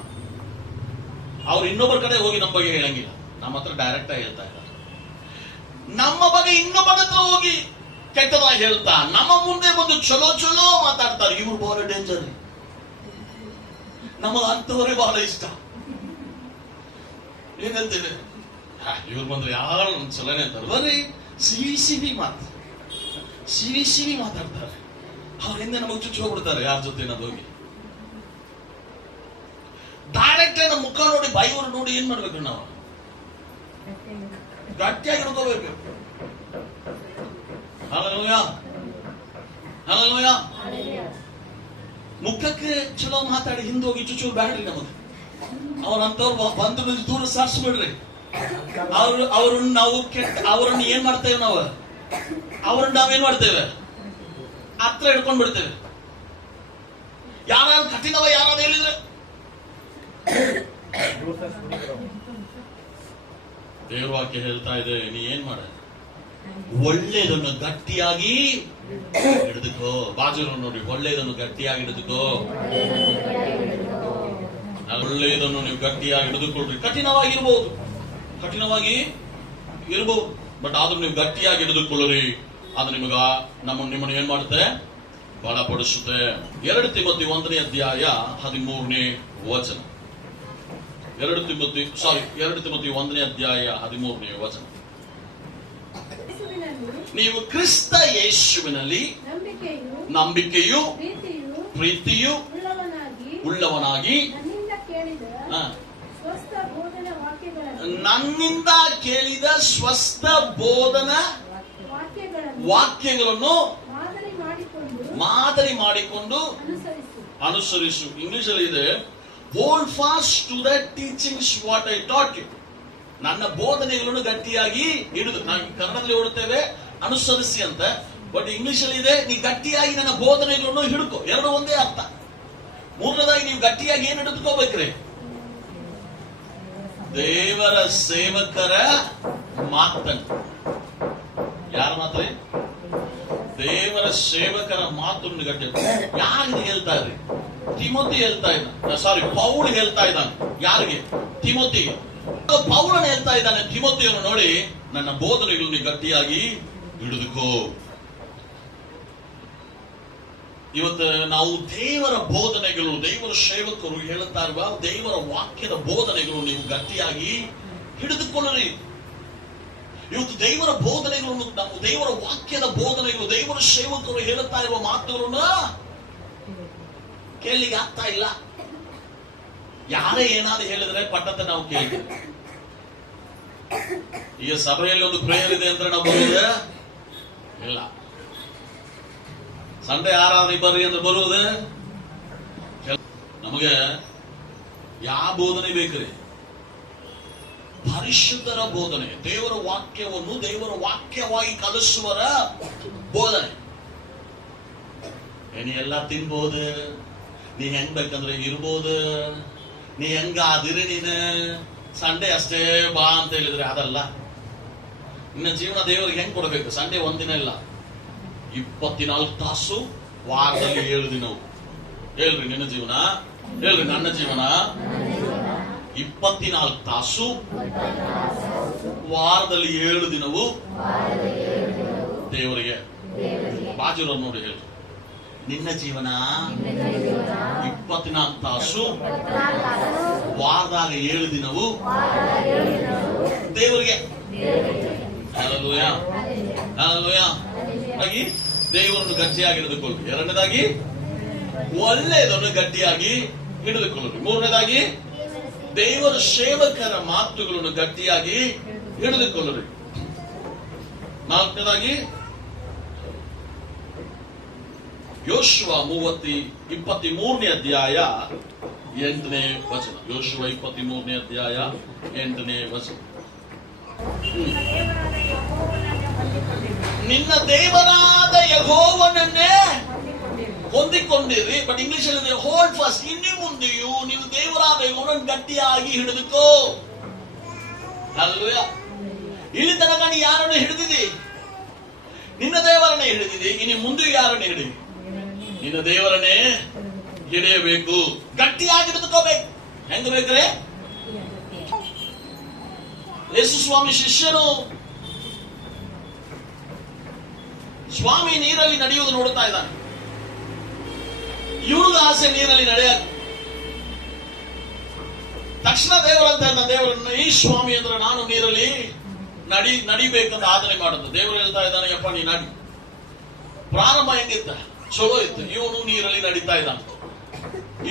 ಅವ್ರು ಇನ್ನೊಬ್ಬರ ಕಡೆ ಹೋಗಿ ನಮ್ಮ ಬಗ್ಗೆ ಹೇಳಂಗಿಲ್ಲ, ನಮ್ಮ ಹತ್ರ ಡೈರೆಕ್ಟ್ ಆಗಿ ಹೇಳ್ತಾ ಇದ್ದಾರೆ. ನಮ್ಮ ಬಗ್ಗೆ ಇನ್ನೊಬ್ಬರ ಹತ್ರ ಹೋಗಿ ಕೆಟ್ಟದಾಗಿ ಹೇಳ್ತಾ ನಮ್ಮ ಮುಂದೆ ಬಂದು ಚಲೋ ಮಾತಾಡ್ತಾರೆ. ಇವ್ರು ಬಹಳ ಡೇಂಜರ್. ನಮಗೆ ಅಂತವರೇ ಬಹಳ ಇಷ್ಟ. ಏನಂತೇವೆ? ಇವ್ರು ಬಂದ್ರೆ ಯಾರು ಚಲನೆ ಅಂತಾರೆ, ಬರೀ ಸಿವಿ ಮಾತಾಡ್ತಾರೆ. ಅವ್ರ ಹಿಂದೆ ನಮಗೆ ಚುಚ್ಚಿ ಹೋಗ್ಬಿಡ್ತಾರೆ. ಯಾರ ಜೊತೆ ಏನಾದ್ರು ಹೋಗಿ ಡೈರೆಕ್ಟ್ ನಮ್ಮ ಮುಖ ನೋಡಿ ಬಾಯಿಯವರು ನೋಡಿ ಏನ್ ಮಾಡ್ಬೇಕು? ನಾವು ಗಟ್ಟಿಯಾಗಿ ಹಿಡ್ಕೋಬೇಕು. Hallelujah, hallelujah. ಮುಖಕ್ಕೆ ಚಲೋ ಮಾತಾಡಿ ಹಿಂದೆ ಹೋಗಿ ಚುಚ್ಚೂರು ಬ್ಯಾಡ್ರಿ. ನಮಗೆ ಅವ್ರಂತವ್ರು ಬಂದು ದೂರ ಸಾರಿಸ್ಬಿಡ್ರಿ. ಅವ್ರನ್ನ ನಾವು ಅವ್ರನ್ನ ಏನ್ ಮಾಡ್ತೇವೆ? ಅವ್ರನ್ನ ನಾವೇನ್ ಮಾಡ್ತೇವೆ? ಹತ್ರ ಹಿಡ್ಕೊಂಡ್ ಬಿಡ್ತೇವೆ. ಯಾರು ಕಠಿಣವ ಯಾರಾದ್ರು ಹೇಳಿದ್ರೆ ದೇವ್ರ ವಾಕ್ಯ ಹೇಳ್ತಾ ಇದೆ, ನೀ ಏನ್ ಮಾಡ? ಒಳ್ಳೆಯದನ್ನು ಗಟ್ಟಿಯಾಗಿ ಹಿಡಿದುಕೋ. ಬಾಜು ನೋಡಿ, ಒಳ್ಳೆಯದನ್ನು ಗಟ್ಟಿಯಾಗಿ ಹಿಡಿದುಕೋ. ಒಳ್ಳೆಯದನ್ನು ನೀವು ಗಟ್ಟಿಯಾಗಿ ಹಿಡಿದುಕೊಳ್ರಿ. ಕಠಿಣವಾಗಿ ಇರಬಹುದು, ಬಟ್ ಆದ್ರೂ ನೀವು ಗಟ್ಟಿಯಾಗಿ ಹಿಡಿದುಕೊಳ್ಳ್ರಿ. ಅದು ನಿಮ್ಮನ್ನು ಏನ್ ಮಾಡುತ್ತೆ? ಬಲಪಡಿಸುತ್ತೆ. 2 ತಿಮೋಥಿ 1ನೇ ಅಧ್ಯಾಯ 13ನೇ ವಚನ. 2 ತಿಮೋಥಿ 1ನೇ ಅಧ್ಯಾಯ 13ನೇ ವಚನ. ನೀವು ಕ್ರಿಸ್ತ ಯೇಸುವಿನಲ್ಲಿ ನಂಬಿಕೆಯು ಪ್ರೀತಿಯು ಉಳ್ಳವನಾಗಿ ನನ್ನಿಂದ ಕೇಳಿದ ಸ್ವಸ್ಥ ಬೋಧನ ವಾಕ್ಯಗಳನ್ನು ಮಾದರಿ ಮಾಡಿಕೊಂಡು ಅನುಸರಿಸು. ಇಂಗ್ಲಿಷ್ ಅಲ್ಲಿ ಇದೆ, hold fast to the teachings what I taught you. ನನ್ನ ಬೋಧನೆಗಳನ್ನು ಗಟ್ಟಿಯಾಗಿ ಹಿಡಿದು, ನಾವು ಕನ್ನಡದಲ್ಲಿ ಓಡುತ್ತೇವೆ ಅನುಸರಿಸಿ ಅಂತ, ಬಟ್ ಇಂಗ್ಲಿಷ್ ಅಲ್ಲಿ ಇದೆ, ನೀ ಗಟ್ಟಿಯಾಗಿ ನನ್ನ ಬೋಧನೆಗಳನ್ನು ಹಿಡ್ಕೊ. ಎರಡು ಒಂದೇ ಅರ್ಥ. ಮೂರನೇದಾಗಿ ನೀವು ಗಟ್ಟಿಯಾಗಿ ಏನ್ ಹಿಡಿದುಕೋಬೇಕ್ರಿ? ದೇವರ ಸೇವಕರ ಮಾತನ್ನು. ಯಾರ ಮಾತ್ರ? ದೇವರ ಸೇವಕರ ಮಾತನ್ನು ಗಟ್ಟಿ. ಯಾರಿಗೆ ಹೇಳ್ತಾ ಇದ್ರಿ? ತಿಮೋತಿ ಹೇಳ್ತಾ ಇದ್ದಾನೆ, ಸಾರಿ ಪೌಲ್ ಹೇಳ್ತಾ ಇದ್ದಾನೆ. ಯಾರಿಗೆ? ತಿಮೋತಿಗೆ. ಪೌಲನ ಹೇಳ್ತಾ ಇದ್ದಾನೆ ತಿಮೋತಿಯನ್ನು ನೋಡಿ, ನನ್ನ ಬೋಧನೆಗಳನ್ನು ಗಟ್ಟಿಯಾಗಿ ಹಿಡಿದುಕೋ. ಇವತ್ತು ನಾವು ದೇವರ ಬೋಧನೆಗಳು, ದೇವರ ಸೇವಕರು ಹೇಳುತ್ತಾ ಇರುವ ದೇವರ ವಾಕ್ಯದ ಬೋಧನೆಗಳು ನೀವು ಗಟ್ಟಿಯಾಗಿ ಹಿಡಿದುಕೊಳ್ಳರಿ. ಇವತ್ತು ದೇವರ ಬೋಧನೆಗಳನ್ನು, ನಾವು ದೇವರ ವಾಕ್ಯದ ಬೋಧನೆಗಳು, ದೇವರ ಸೇವಕರು ಹೇಳುತ್ತಾ ಇರುವ ಮಾತುಗಳನ್ನ ಕೇಳಲಿಕ್ಕೆ ಆಗ್ತಾ ಇಲ್ಲ. ಯಾರೇ ಏನಾದ್ರು ಹೇಳಿದ್ರೆ ಪಟ್ಟಂತ ನಾವು ಕೇಳ್ತೀವಿ. ಈಗ ಸಭೆಯಲ್ಲಿ ಒಂದು ಪ್ರೇಯರ್ ಇದೆ ಅಂದ್ರೆ ನಾವು ಬರುವುದೇ ಇಲ್ಲ. ಸಂಡೆ ಆರಾಧನೆ ಬರ್ರಿ ಅಂದ್ರೆ ಬರುವುದೇ. ನಮಗೆ ಯಾವ ಬೋಧನೆ ಬೇಕ್ರಿ? ಪರಿಶುದ್ಧರ ಬೋಧನೆ, ದೇವರ ವಾಕ್ಯವನ್ನು ದೇವರ ವಾಕ್ಯವಾಗಿ ಕಲಿಸುವರ ಬೋಧನೆ. ನೀ ಎಲ್ಲ ತಿನ್ಬೋದು, ನೀ ಹೆಂಗ್ ಬೇಕಂದ್ರೆ ಇರ್ಬೋದು, ನೀ ಹೆಂಗಾದಿರಿ, ನೀನು ಸಂಡೆ ಅಷ್ಟೇ ಬಾ ಅಂತ ಹೇಳಿದ್ರೆ ಅದಲ್ಲ. ನಿನ್ನ ಜೀವನ ದೇವರಿಗೆ ಹೆಂಗ್ ಕೊಡಬೇಕು? ಸಂಡೆ ಒಂದಿನ ಇಲ್ಲ, 24 ತಾಸು ವಾರದಲ್ಲಿ 7 ದಿನವು. ಹೇಳ್ರಿ ನಿನ್ನ ಜೀವನ, ಹೇಳ್ರಿ ನನ್ನ ಜೀವನ. 24 ತಾಸು ವಾರದಲ್ಲಿ 7 ದಿನವು ದೇವರಿಗೆ. ಬಾಜುರವ್ರು ನೋಡಿ ಹೇಳ್ರಿ, ನಿನ್ನ ಜೀವನ 24 ತಾಸು ವಾರದಾಗ 7 ದಿನವು ದೇವರಿಗೆ. Hallelujah, hallelujah. ಹಾಗಾಗಿ ದೇವರನ್ನು ಗಟ್ಟಿಯಾಗಿ ಹಿಡಿದುಕೊಳ್ಳಿ. ಎರಡನೇದಾಗಿ ಒಳ್ಳೆಯದನ್ನು ಗಟ್ಟಿಯಾಗಿ ಹಿಡಿದುಕೊಳ್ಳಿ. ಮೂರನೇದಾಗಿ ದೇವರ ಸೇವಕರ ಮಾತುಗಳನ್ನು ಗಟ್ಟಿಯಾಗಿ ಹಿಡಿದುಕೊಳ್ಳಿ. ನಾಲ್ಕನೇದಾಗಿ ಯೋಶುವ 23ನೇ ಅಧ್ಯಾಯ 8ನೇ ವಚನ. ಯೋಶುವ 23ನೇ ಅಧ್ಯಾಯ 8ನೇ ವಚನ. ನಿನ್ನ ದೇವರಾದ ಯೆಹೋವನನ್ನೇ ಹೊಂದಿಕೊಂಡಿರಿ. ಬಟ್ ಇಂಗ್ಲಿಷ್ ಅಲ್ಲಿ ಹೋಲ್ಡ್ ಫಾಸ್ಟ್. ಇನ್ನು ಮುಂದೆಯೂ ನೀವು ದೇವರಾದ ಯೆಹೋವನನ್ನು ಗಟ್ಟಿಯಾಗಿ ಹಿಡಿದುಕೋ. ಹಲ್ಲೆಲೂಯಾ. ಇಲ್ಲಿ ತನಕ ನೀ ಯಾರನ್ನು ಹಿಡಿದಿದಿ? ನಿನ್ನ ದೇವರನ್ನೇ ಹಿಡಿದಿದಿ. ಇನ್ನು ಮುಂದೆ ಯಾರನ್ನು ಹಿಡಿ? ನಿನ್ನ ದೇವರನ್ನೇ ಹಿಡಿಯಬೇಕು, ಗಟ್ಟಿಯಾಗಿ ಹಿಡಿದುಕೋಬೇಕು. ಹೆಂಗ ಬೇಕ್ರೆ? ಯೇಸು ಸ್ವಾಮಿ ಶಿಷ್ಯರು ಸ್ವಾಮಿ ನೀರಲ್ಲಿ ನಡೆಯುವುದು ನೋಡ್ತಾ ಇದ್ದಾನೆ. ಇವ್ರಿಗೂ ಆಸೆ ನೀರಲ್ಲಿ ನಡೆಯಕ್ಕೆ. ತಕ್ಷಣ ದೇವರಂತ ದೇವರನ್ನ, ಈ ಸ್ವಾಮಿ ಅಂದ್ರೆ ನಾನು ನೀರಲ್ಲಿ ನಡಿಬೇಕಂತ ಆದನೆ ಮಾಡುದು. ದೇವರು ಹೇಳ್ತಾ ಇದ್ದಾನೆ, ಯಪ್ಪ ನೀ ನಡಿ. ಪ್ರಾರಂಭ ಹೆಂಗಿತ್ತ? ಚಲೋ ಇತ್ತು. ಇವನು ನೀರಲ್ಲಿ ನಡೀತಾ ಇದ್ದಾನೆ.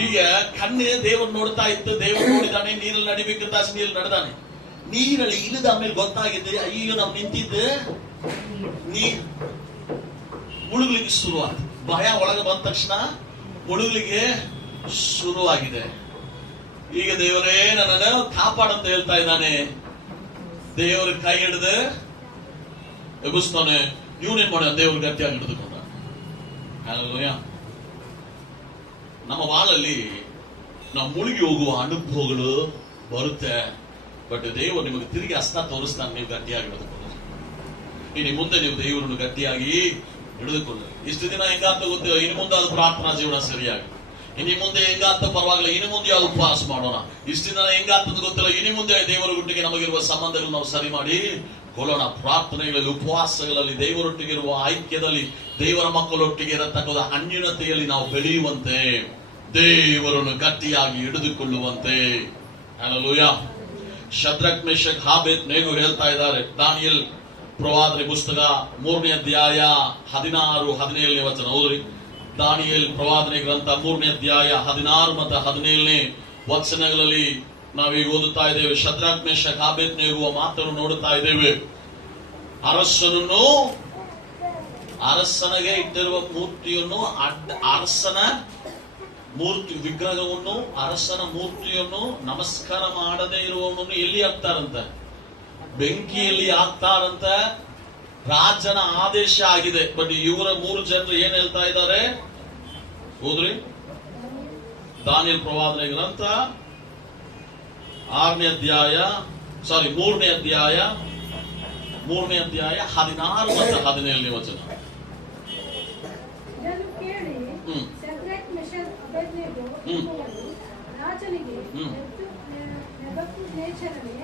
ಈಗ ಕಣ್ಣೆ ದೇವರು ನೋಡ್ತಾ ಇತ್ತು. ದೇವರು ನೋಡಿದಾನೆ, ನೀರಲ್ಲಿ ನಡಿಬೇಕಂತ ನೀರಲ್ಲಿ ನಡೆದಾನೆ. ನೀರಲ್ಲಿ ಇಳಿದ ಆಮೇಲೆ ಗೊತ್ತಾಗಿದೆ, ಅಯ್ಯೋ ನಾವು ನಿಂತಿದ್ದೆ ನೀರು ಮುಳುಗ್ಲಿಕ್ಕೆ ಶುರುವಾಯ್ತು. ಭಯ ಒಳಗೆ ಬಂದ ತಕ್ಷಣ ಮುಳುಗ್ಲಿಕ್ಕೆ ಶುರುವಾಗಿದೆ. ಈಗ ದೇವರೇ ನನ್ನನ್ನು ಕಾಪಾಡಂತ ಹೇಳ್ತಾ ಇದ್ದಾನೆ. ದೇವರ ಕೈ ಹಿಡಿದು ಎಬ್ಬಿಸ್ತಾನೆ. ಇವನೇನ್ ಮಾಡ? ದೇವ್ರ ಗಟ್ಟಿಯಾಗಿ ಹಿಡಿದುಕೊಂಡ. ಹಲ್ಲೆಲೂಯಾ. ನಮ್ಮ ಬಾಳಲ್ಲಿ ನಾವು ಮುಳುಗಿ ಹೋಗುವ ಅನುಭವಗಳು ಬರುತ್ತೆ. ಬಟ್ ದೇವರು ನಿಮಗೆ ತಿರುಗಿ ಹಸ್ತ ತೋರಿಸ್ತಾನೆ. ನೀವು ಗಟ್ಟಿಯಾಗಿ ಹಿಡಿದುಕೊಳ್ಳಿ. ಇನ್ನು ಮುಂದೆ ನೀವು ದೇವರನ್ನು ಗಟ್ಟಿಯಾಗಿ ಹಿಡಿದುಕೊಳ್ಳಿ. ಇಷ್ಟು ದಿನ ಹೆಂಗಾತ ಗೊತ್ತಿಲ್ಲ, ಇನ್ನು ಮುಂದೆ ಅದು ಪ್ರಾರ್ಥನಾ ಜೀವನ ಸರಿಯಾಗಿ. ಇನ್ನು ಮುಂದೆ ಹೆಂಗಾತ ಪರವಾಗಿಲ್ಲ, ಇನ್ನು ಮುಂದೆ ಯಾವ್ದು ಉಪವಾಸ ಮಾಡೋಣ. ಇಷ್ಟು ದಿನ ಹೆಂಗಾತದ ಗೊತ್ತಿಲ್ಲ, ಇನ್ನು ಮುಂದೆ ದೇವರ ಗುಟ್ಟಿಗೆ ನಮಗಿರುವ ಸಂಬಂಧಗಳು ನಾವು ಸರಿ ಮಾಡಿ ಕೊಳ್ಳೋಣ. ಪ್ರಾರ್ಥನೆಗಳಲ್ಲಿ, ಉಪವಾಸಗಳಲ್ಲಿ, ದೇವರೊಟ್ಟಿಗಿರುವ ಐಕ್ಯದಲ್ಲಿ, ದೇವರ ಮಕ್ಕಳೊಟ್ಟಿಗೆ ಇರತಕ್ಕಂಥ ಅನ್ಯೂನತೆಯಲ್ಲಿ ನಾವು ಬೆಳೆಯುವಂತೆ, ದೇವರನ್ನು ಗಟ್ಟಿಯಾಗಿ ಹಿಡಿದುಕೊಳ್ಳುವಂತೆ. ಹಲ್ಲೆಲೂಯಾ. ಶದ್ರಕ್, ಮೇಷಕ್, ಹಾಬೇತ್ ನೇಗೋ ಹೇಳ್ತಾ ಇದ್ದಾರೆ, ದಾನಿಯೇಲ್ ಪ್ರವಾದನೆ ಪುಸ್ತಕ 3ನೇ ಅಧ್ಯಾಯ 16-17 ವಚನ ಓದ್ರಿ. ದಾನಿಯೇಲ್ ಪ್ರವಾದನೆ ಗ್ರಂಥ 3ನೇ ಅಧ್ಯಾಯ 16 ಮತ್ತು 17 ವಚನಗಳಲ್ಲಿ ನಾವೀಗ ಓದುತ್ತಾ ಇದ್ದೇವೆ. ಶದ್ರಕ್ ಮೇಷಕ್ ಅಬೇದ್ನೆಗೋ ಮಾತನ್ನು ನೋಡುತ್ತಾ ಇದ್ದೇವೆ. ಅರಸನಿಗೆ ಇಟ್ಟಿರುವ ಮೂರ್ತಿಯನ್ನು ಅರಸನ ಮೂರ್ತಿ ವಿಗ್ರಹವನ್ನು ಅರಸನ ಮೂರ್ತಿಯನ್ನು ನಮಸ್ಕಾರ ಮಾಡದೇ ಇರುವವನನ್ನು ಎಲ್ಲಿ ಹಾಕ್ತಾರಂತ? ಬೆಂಕಿಯಲ್ಲಿ ಹಾಕ್ತಾರಂತ. ರಾಜನ ಆದೇಶ ಆಗಿದೆ. ಬಟ್ ಇವರ 3 ಜನರು ಏನ್ ಹೇಳ್ತಾ ಇದ್ದಾರೆ ಹೋದ್ರಿ? ದಾನಿಯೇಲ್ ಪ್ರವಾದನೆ ಗ್ರಂಥ 3ನೇ ಅಧ್ಯಾಯ 16 ಮತ್ತು 17 ವಚನ. ಇದನ್ನು ಕೇಳಿ ಶದ್ರಕ್ ಮೇಷಕ್ ಅಬೇದ್ನೆಗೋ ಎಂಬುವರು ರಾಜನಿಗೆ, ನೆಬೂಕದ್ನೆಚ್ಚರನೇ,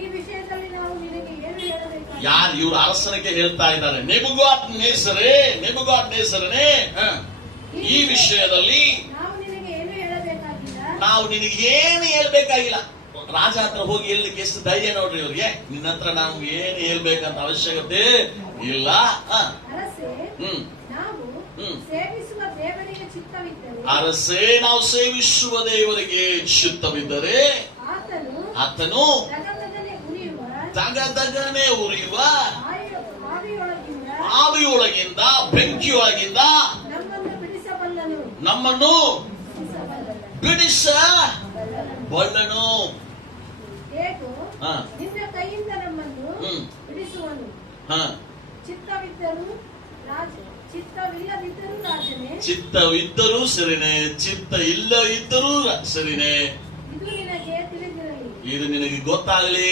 ಈ ವಿಷಯದಲ್ಲಿ ನಾವು ನಿನಗೆ ಏನು ಹೇಳಬೇಕು? ಯಾರು ಇವರು ಅರಸನಿಗೆ ಹೇಳ್ತಾ ಇದ್ದಾರೆ? ನೆಬೂಕದ್ನೆಚ್ಚರನೇ, ಈ ವಿಷಯದಲ್ಲಿ ನಾವು ನಿನಗೆ ಏನು ಹೇಳಬೇಕಾಗಿಲ್ಲ. ನಾವು ನಿನಗೆ ಏನು ಹೇಳ್ಬೇಕಾಗಿಲ್ಲ. ರಾಜ ಹತ್ರ ಹೋಗಿ ಹೇಳಲಿಕ್ಕೆ ಎಷ್ಟು ಧೈರ್ಯ ನೋಡ್ರಿ ಇವ್ರಿಗೆ. ನಿನ್ನ ಹತ್ರ ನಾವು ಏನು ಹೇಳ್ಬೇಕಂತ ಅವಶ್ಯಕತೆ ಇಲ್ಲ. ಅರಸೇ, ನಾವು ಸೇವಿಸುವ ದೇವರಿಗೆ ಚಿತ್ತವಿದ್ದರೆ, ಅರಸೇ, ನಾವು ಸೇವಿಸುವ ದೇವರಿಗೆ ಚಿತ್ತವಿದ್ದರೆ ಆತನು ತಗದಗನೆ ಉರಿಯುವ ಆವಿಯೊಳಗಿಂದ ಬೆಂಕಿಯೊಳಗಿಂದ ನಮ್ಮನ್ನು ಬಿಡಿಸಬಲ್ಲನು. ನಿನ್ನ ಕೈಯಿಂದ ನಮ್ಮನ್ನು ಬಿಡಿಸುವನು. ಚಿತ್ತವಿದ್ದರೂ ಸರಿನೇ, ಚಿತ್ತ ಇಲ್ಲ ಇದ್ದರೂ ಸರಿನೇ. ಇದು ನಿನಗೆ ಗೊತ್ತಾಗಲಿ.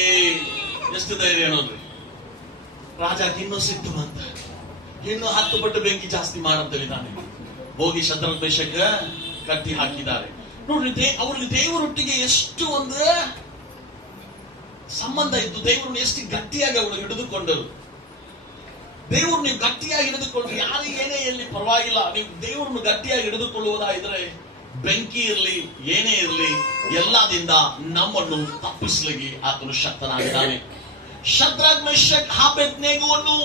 ಎಷ್ಟು ಧೈರ್ಯ ನೋಡ್ರಿ. ರಾಜಕ್ಕೆ ಇನ್ನೂ ಸಿಟ್ಟು ಅಂತ, ಇನ್ನು 10 ಪಟ್ಟು ಬೆಂಕಿ ಜಾಸ್ತಿ ಮಾಡಂತೇಳಿದ್ದಾನೆ. ಹೋಗಿ ಶದ್ರಕ್ ಮೇಷಕ್ ಕಟ್ಟಿ ಹಾಕಿದ್ದಾರೆ. ನೋಡ್ರಿ, ಅವ್ರಿಗೆ ದೇವರೊಟ್ಟಿಗೆ ಎಷ್ಟು ಒಂದು ಸಂಬಂಧ ಇತ್ತು. ದೇವರನ್ನು ಎಷ್ಟು ಗಟ್ಟಿಯಾಗಿ ಅವರು ಹಿಡಿದುಕೊಂಡರು. ದೇವರು ನೀವು ಗಟ್ಟಿಯಾಗಿ ಹಿಡಿದುಕೊಂಡ್ರೆ ಯಾರು ಏನೇ ಇರಲಿ ಪರವಾಗಿಲ್ಲ. ನೀವು ದೇವರನ್ನು ಗಟ್ಟಿಯಾಗಿ ಹಿಡಿದುಕೊಳ್ಳುವುದಾದ್ರೆ ಬೆಂಕಿ ಇರಲಿ ಏನೇ ಇರಲಿ ಎಲ್ಲದಿಂದ ನಮ್ಮನ್ನು ತಪ್ಪಿಸ್ಲಿಕ್ಕೆ ಆತನು ಶಕ್ತನಾಗಿದ್ದಾನೆ. ಶದ್ರಕ್ ಮೇಷಕ್ ಅಬೇದ್ನೆಗೋವನ್ನು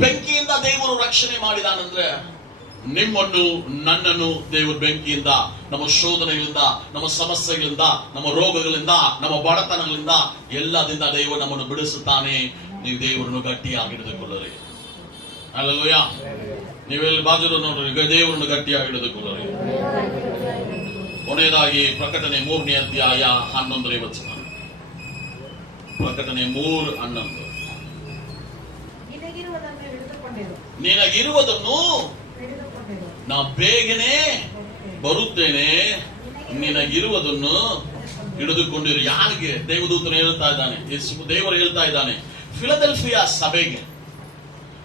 ಬೆಂಕಿಯಿಂದ ದೇವರು ರಕ್ಷಣೆ ಮಾಡಿದಾನಂದ್ರೆ ನಿಮ್ಮನ್ನು ನನ್ನನ್ನು ದೇವರು ಬೆಂಕಿಯಿಂದ, ನಮ್ಮ ಶೋಧನೆಗಳಿಂದ, ನಮ್ಮ ಸಮಸ್ಯೆಗಳಿಂದ, ನಮ್ಮ ರೋಗಗಳಿಂದ, ನಮ್ಮ ಬಡತನಗಳಿಂದ ಎಲ್ಲದಿಂದ ದೇವರು ನಮ್ಮನ್ನು ಬಿಡಿಸುತ್ತಾನೆ. ನೀವು ದೇವರನ್ನು ಗಟ್ಟಿಯಾಗಿ ಹಿಡಿದುಕೊಳ್ಳರಿ. ಹಲ್ಲೆಲೂಯಾ. ನೀವೆಲ್ಲಿ ಬಾಜರು ನೋಡ್ರಿ, ದೇವರನ್ನು ಗಟ್ಟಿಯಾಗಿ ಹಿಡಿದುಕೊಳ್ಳರಿ. ಕೊನೆಯದಾಗಿ ಪ್ರಕಟಣೆ 3ನೇ ಅಧ್ಯಾಯ 11ನೇ ವಚನ. ಪ್ರಕಟಣೆ 3:11. ನಿನಗಿರುವುದನ್ನು ನಾ ಬೇಗನೆ ಬರುತ್ತೇನೆ, ನಿನಗಿರುವುದನ್ನು ಹಿಡಿದುಕೊಂಡಿರು. ಯಾರಿಗೆ? ದೇವದೂತನು ಹೇಳ್ತಾ ಇದ್ದಾನೆ, ದೇವರು ಹೇಳ್ತಾ ಇದ್ದಾನೆ ಫಿಲದೆಲ್ಫಿಯಾ ಸಭೆಗೆ.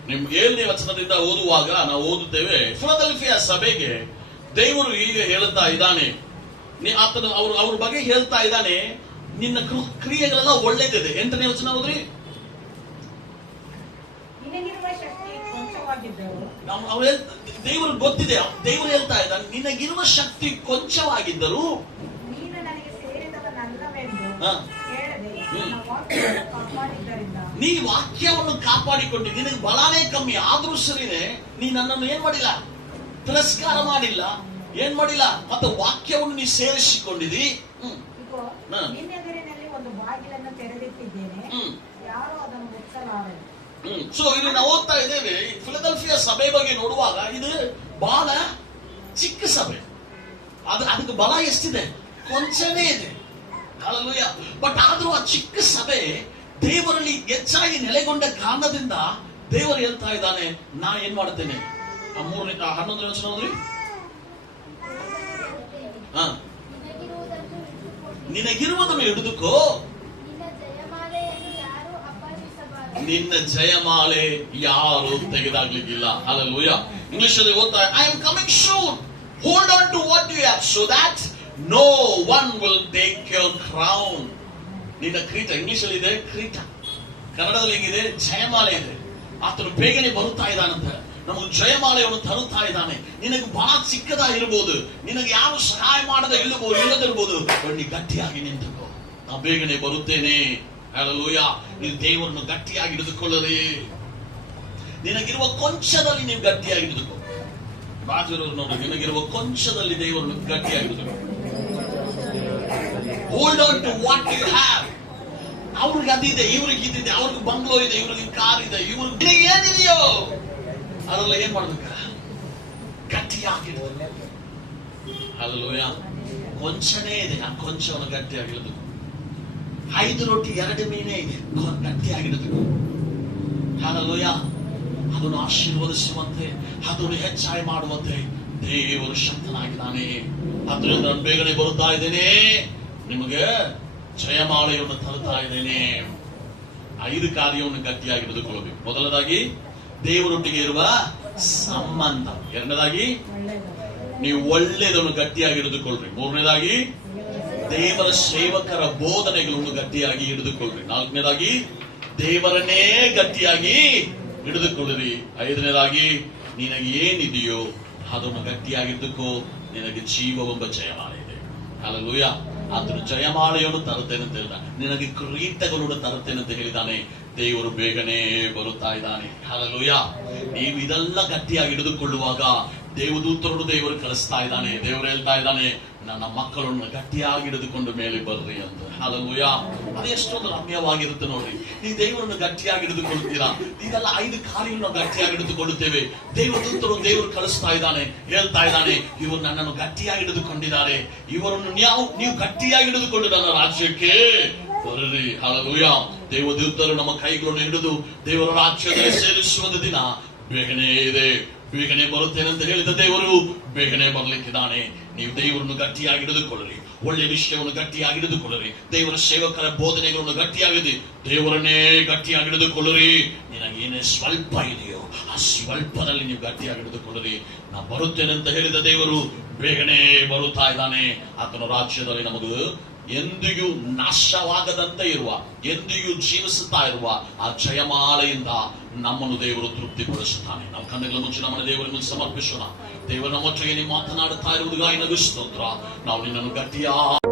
ನಿಮ್ಗೆ 7ನೇ ವಚನದಿಂದ ಓದುವಾಗ ನಾವು ಓದುತ್ತೇವೆ, ಫಿಲದೆಲ್ಫಿಯಾ ಸಭೆಗೆ ದೇವರು ಈಗ ಹೇಳ್ತಾ ಇದ್ದಾನೆ, ಆತನು ಅವ್ರ ಬಗ್ಗೆ ಹೇಳ್ತಾ ಇದ್ದಾನೆ, ನಿನ್ನ ಕ್ರಿಯೆಗಳೆಲ್ಲ ಒಳ್ಳೇದಿದೆ. 8ನೇ ವಚನ ಓದ್ರಿ. ದೇವರು ಗೊತ್ತಿದೆ, ದೇವರು ಹೇಳ್ತಾ ಇದ್ದಾನೆ, ನಿನಗಿರುವ ಶಕ್ತಿ ಕೊಂಚವಾಗಿದ್ದರೂ ನೀ ವಾಕ್ಯವನ್ನು ಕಾಪಾಡಿಕೊಂಡು, ನಿನಗೆ ಬಲಾನೇ ಕಮ್ಮಿ ಆದ್ರೂ ಸರಿನೇ ನೀ ನನ್ನನ್ನು ಏನ್ ಮಾಡಿಲ್ಲ, ತಿರಸ್ಕಾರ ಮಾಡಿಲ್ಲ, ಏನ್ ಮಾಡಿಲ್ಲ, ಮತ್ತೆ ವಾಕ್ಯವನ್ನು ನೀ ಸೇರಿಸಿಕೊಂಡಿದಿ. ಒಂದು ಬಾಗಿಲನ್ನು ತೆರೆದಿಟ್ಟಿದ್ದೇನೆ, ಯಾರು ಅದನ್ನು ಮುಚ್ಚಲಾರರು. ಸೊ ಇದು ನಾವು ಓದ್ತಾ ಇದ್ದೇವೆ. ಫಿಲದೆಲ್ಫಿಯಾ ಸಭೆ ಬಗ್ಗೆ ನೋಡುವಾಗ ಇದು ಬಹಳ ಚಿಕ್ಕ ಸಭೆ. ಅದಕ್ಕೆ ಬಲ ಎಷ್ಟಿದೆ? ಕೊಂಚನೇ ಇದೆ. ಹಲ್ಲೆಲೂಯಾ. ಬಟ್ ಆದ್ರೂ ಆ ಚಿಕ್ಕ ಸಭೆ ದೇವರಲ್ಲಿ ಹೆಚ್ಚಾಗಿ ನೆಲೆಗೊಂಡ ಕಾರಣದಿಂದ ದೇವರು ಹೇಳ್ತಾ ಇದ್ದಾನೆ, ನಾ ಏನ್ ಮಾಡ್ತೇನೆ. 11ನೇ ವಚನ ಓದ್ರಿ. ನಿನಗಿರುವುದನ್ನು ಹಿಡಿದುಕೋ, ನಿನ್ನ ಜಯಮಾಲೆ ಯಾರು ತೆಗೆದಾಗ್ಲಿಕ್ಕಿಲ್ಲ. ಹಲ್ಲೆಲೂಯಾ. ಇಂಗ್ಲಿಷ್ ಅಲ್ಲಿ ಓದ್ತಾ, I am coming soon, hold on to what you have so that no one will take your crown. ನಿನ್ನ ಕ್ರೀಟ, ಇಂಗ್ಲಿಷ್ ಅಲ್ಲಿ ಇದೆ ಕ್ರೀಟ, ಕನ್ನಡದಲ್ಲಿ ಹೆಂಗಿದೆ? ಜಯಮಾಲೆ ಇದೆ. ಆತನು ಬೇಗನೆ ಬರುತ್ತಾ ಇದ್ದಾನಂತ, ನಮಗೆ ಜಯಮಾಲೆಯನ್ನು ತರುತ್ತಾ ಇದ್ದಾನೆ. ನಿನಗೆ ಬಹಳ ಚಿಕ್ಕದಾಗಿರ್ಬೋದು, ನಿನಗೆ ಯಾರು ಸಹಾಯ ಮಾಡದೆ ಇಲ್ಲದಿರ್ಬೋದು, ನೀ ಗಟ್ಟಿಯಾಗಿ ನಿಂತುಕೋ, ನಾ ಬೇಗನೆ ಬರುತ್ತೇನೆ ಹಲ್ಲೆಲೂಯಾ. ನೀವು ದೇವರನ್ನು ಗಟ್ಟಿಯಾಗಿ ಹಿಡಿದುಕೊಳ್ಳರಿ. ನಿನಗಿರುವ ಕೊಂಚದಲ್ಲಿ ನೀವು ಗಟ್ಟಿಯಾಗಿ ಹಿಡಿದುಕೊ. ಬಾಜೂರವ್ರು ನೋಡಿ, ನಿನಗಿರುವ ಕೊಂಚದಲ್ಲಿ ದೇವರನ್ನು ಗಟ್ಟಿಯಾಗಿ ಹಿಡಿದುಕೊ. Hold on to what you have. ಅವ್ರಿಗೆ ಅದಿದೆ, ಇವ್ರಿಗೆ ಇದಿದೆ, ಅವ್ರಿಗೆ ಬಂಗ್ಲೋ ಇದೆ, ಇವ್ರಿಗೆ ಕಾರ್ ಇದೆ, ಇವ್ರಿಗೆ ಏನಿದೆಯೋ ಅದೆಲ್ಲ ಏನ್ ಮಾಡ್ಬೇಕ? ಗಟ್ಟಿಯಾಗಿ ಹಿಡಿದು. ಹಲ್ಲೆಲೂಯಾ. ಕೊಂಚನೇ ಇದೆ, ಆ ಕೊಂಚವನ್ನು ಗಟ್ಟಿಯಾಗಿ ಹಿಡಿದು. 5 ರೊಟ್ಟಿ 2 ಮೀನೇ ಇದೆ, ಗಟ್ಟಿಯಾಗಿ ಹಿಡಿದು. ಹಲ್ಲೆಲೂಯಾ. ಅದನ್ನು ಆಶೀರ್ವದಿಸುವಂತೆ, ಅದನ್ನು ಹೆಚ್ಚಾಗಿ ಮಾಡುವಂತೆ ದೇವರು ಶಕ್ತನಾಗಿದ್ದಾನೆ. ಅದರಿಂದ ನಾನು ಬೇಗನೆ ಬರುತ್ತಾ ಇದ್ದೇನೆ, ನಿಮಗೆ ಜಯಮಾಲೆಯನ್ನು ತರುತ್ತಾ ಇದ್ದೇನೆ. 5 ಕಾರ್ಯವನ್ನು ಗಟ್ಟಿಯಾಗಿ ಹಿಡಿದುಕೊಳ್ಳಬೇಕು. ಮೊದಲದಾಗಿ ದೇವರೊಟ್ಟಿಗೆ ಇರುವ ಸಂಬಂಧ. ಎರಡನೇದಾಗಿ ನೀವು ಒಳ್ಳೆಯದನ್ನು ಗಟ್ಟಿಯಾಗಿ ಹಿಡಿದುಕೊಳ್ಳ್ರಿ. ಮೂರನೇದಾಗಿ ದೇವರ ಸೇವಕರ ಬೋಧನೆಗಳನ್ನು ಗಟ್ಟಿಯಾಗಿ ಹಿಡಿದುಕೊಳ್ಳ್ರಿ. ನಾಲ್ಕನೇದಾಗಿ ದೇವರನ್ನೇ ಗಟ್ಟಿಯಾಗಿ ಹಿಡಿದುಕೊಳ್ಳಿರಿ. 5ನೇದಾಗಿ ನಿನಗೆ ಏನಿದೆಯೋ ಅದನ್ನು ಗಟ್ಟಿಯಾಗಿ ಹಿಡಿದುಕೋ, ನಿನಗೆ ಜೀವವೆಂಬ ಜಯಮಾಲೆ ಇದೆ. ಹಲ್ಲೆಲೂಯಾ. ಆತನು ಜಯಮಾಲೆಯನ್ನು ತರುತ್ತೇನೆ ಅಂತ ಹೇಳಿದ, ನಿನಗೆ ಕಿರೀಟಗಳನ್ನು ತರುತ್ತೇನೆ ಅಂತ ಹೇಳಿದ್ದಾನೆ. ದೇವರು ಬೇಗನೆ ಬರುತ್ತಾ ಇದ್ದಾನೆ. ಹಲ್ಲೆಲೂಯಾ. ನೀವು ಇದೆಲ್ಲ ಗಟ್ಟಿಯಾಗಿ ಹಿಡಿದುಕೊಳ್ಳುವಾಗ ದೇವದೂತರನ್ನು ದೇವರು ಕಳಿಸ್ತಾ ಇದ್ದಾನೆ. ದೇವರು ಹೇಳ್ತಾ ಇದ್ದಾನೆ, ನನ್ನ ಮಕ್ಕಳನ್ನು ಗಟ್ಟಿಯಾಗಿ ಹಿಡಿದುಕೊಂಡು ಮೇಲೆ ಬರ್ರಿ ಅಂತ. ಹಲ್ಲೆಲೂಯಾ. ಅದೆಷ್ಟೊಂದು ರಮ್ಯವಾಗಿರುತ್ತೆ ನೋಡ್ರಿ. ನೀವು ದೇವರನ್ನು ಗಟ್ಟಿಯಾಗಿ ಹಿಡಿದುಕೊಳ್ಳುತ್ತೀರಾ. ಇದೆಲ್ಲ 5 ಕಾರ್ಯವನ್ನು ಗಟ್ಟಿಯಾಗಿ ಹಿಡಿದುಕೊಳ್ಳುತ್ತೇವೆ. ದೇವದೂತರು ದೇವರು ಕಳಿಸ್ತಾ ಇದ್ದಾನೆ, ಹೇಳ್ತಾ ಇದ್ದಾನೆ, ಇವರು ನನ್ನನ್ನು ಗಟ್ಟಿಯಾಗಿ ಹಿಡಿದುಕೊಂಡಿದ್ದಾರೆ, ಇವರನ್ನು ನೀವು ಗಟ್ಟಿಯಾಗಿ ಹಿಡಿದುಕೊಂಡು ನನ್ನ ರಾಜ್ಯಕ್ಕೆ ಬರ್ರಿ. ಹಲ್ಲೆಲೂಯಾ. ದೇವದೂತರು ನಮ್ಮ ಕೈಗಳನ್ನು ಹಿಡಿದು ದೇವರ ರಾಜ್ಯದಲ್ಲಿ ಸೇರಿಸುವ ದಿನ ಬೇಗನೆ ಇದೆ. ಬೇಗನೆ ಬರುತ್ತೇನೆ ಅಂತ ಹೇಳಿದ ದೇವರು ಬೇಗನೆ ಬರ್ಲಿಕ್ಕಿದ್ದಾನೆ. ನೀವು ದೇವರನ್ನು ಗಟ್ಟಿಯಾಗಿ ಹಿಡಿದುಕೊಳ್ಳರಿ. ಒಳ್ಳೆ ವಿಷಯವನ್ನು ಗಟ್ಟಿಯಾಗಿ ಹಿಡಿದುಕೊಳ್ಳರಿ. ದೇವರ ಸೇವಕರ ಬೋಧನೆಗಳನ್ನು ಗಟ್ಟಿಯಾಗಿದೆ, ದೇವರನ್ನೇ ಗಟ್ಟಿಯಾಗಿ ಹಿಡಿದುಕೊಳ್ಳರಿ. ನಿನಗೇನೇ ಸ್ವಲ್ಪ ಇದೆಯೋ ಆ ಸ್ವಲ್ಪದಲ್ಲಿ ನೀವು ಗಟ್ಟಿಯಾಗಿ ಹಿಡಿದುಕೊಳ್ಳರಿ. ನಾ ಬರುತ್ತೇನೆ ಅಂತ ಹೇಳಿದ ದೇವರು ಬೇಗನೆ ಬರುತ್ತಾ ಇದ್ದಾನೆ. ಆತನ ರಾಜ್ಯದಲ್ಲಿ ನಮಗೂ ಎಂದಿಗೂ ನಾಶವಾಗದಂತೆ ಇರುವ, ಎಂದಿಗೂ ಜೀವಿಸುತ್ತಾ ಇರುವ ಆ ಜಯಮಾಲೆಯಿಂದ ನಮ್ಮನ್ನು ದೇವರು ತೃಪ್ತಿಪಡಿಸುತ್ತಾನೆ. ನಾವು ಕಣ್ಣುಗಳ ಮುಚ್ಚಿ ನಮ್ಮನ್ನು ದೇವರನ್ನು ಸಮರ್ಪಿಸೋಣ. ದೇವರ ನಮ್ಮೊಟ್ಟಿಗೆ ನೀವು ಮಾತನಾಡುತ್ತಾ ಇರುವುದಕ್ಕಾಗಿ ನಿನಗೆ ಸ್ತೋತ್ರ. ನಾವು ನಿನ್ನನ್ನು ಗಟ್ಟಿಯಾಗಿ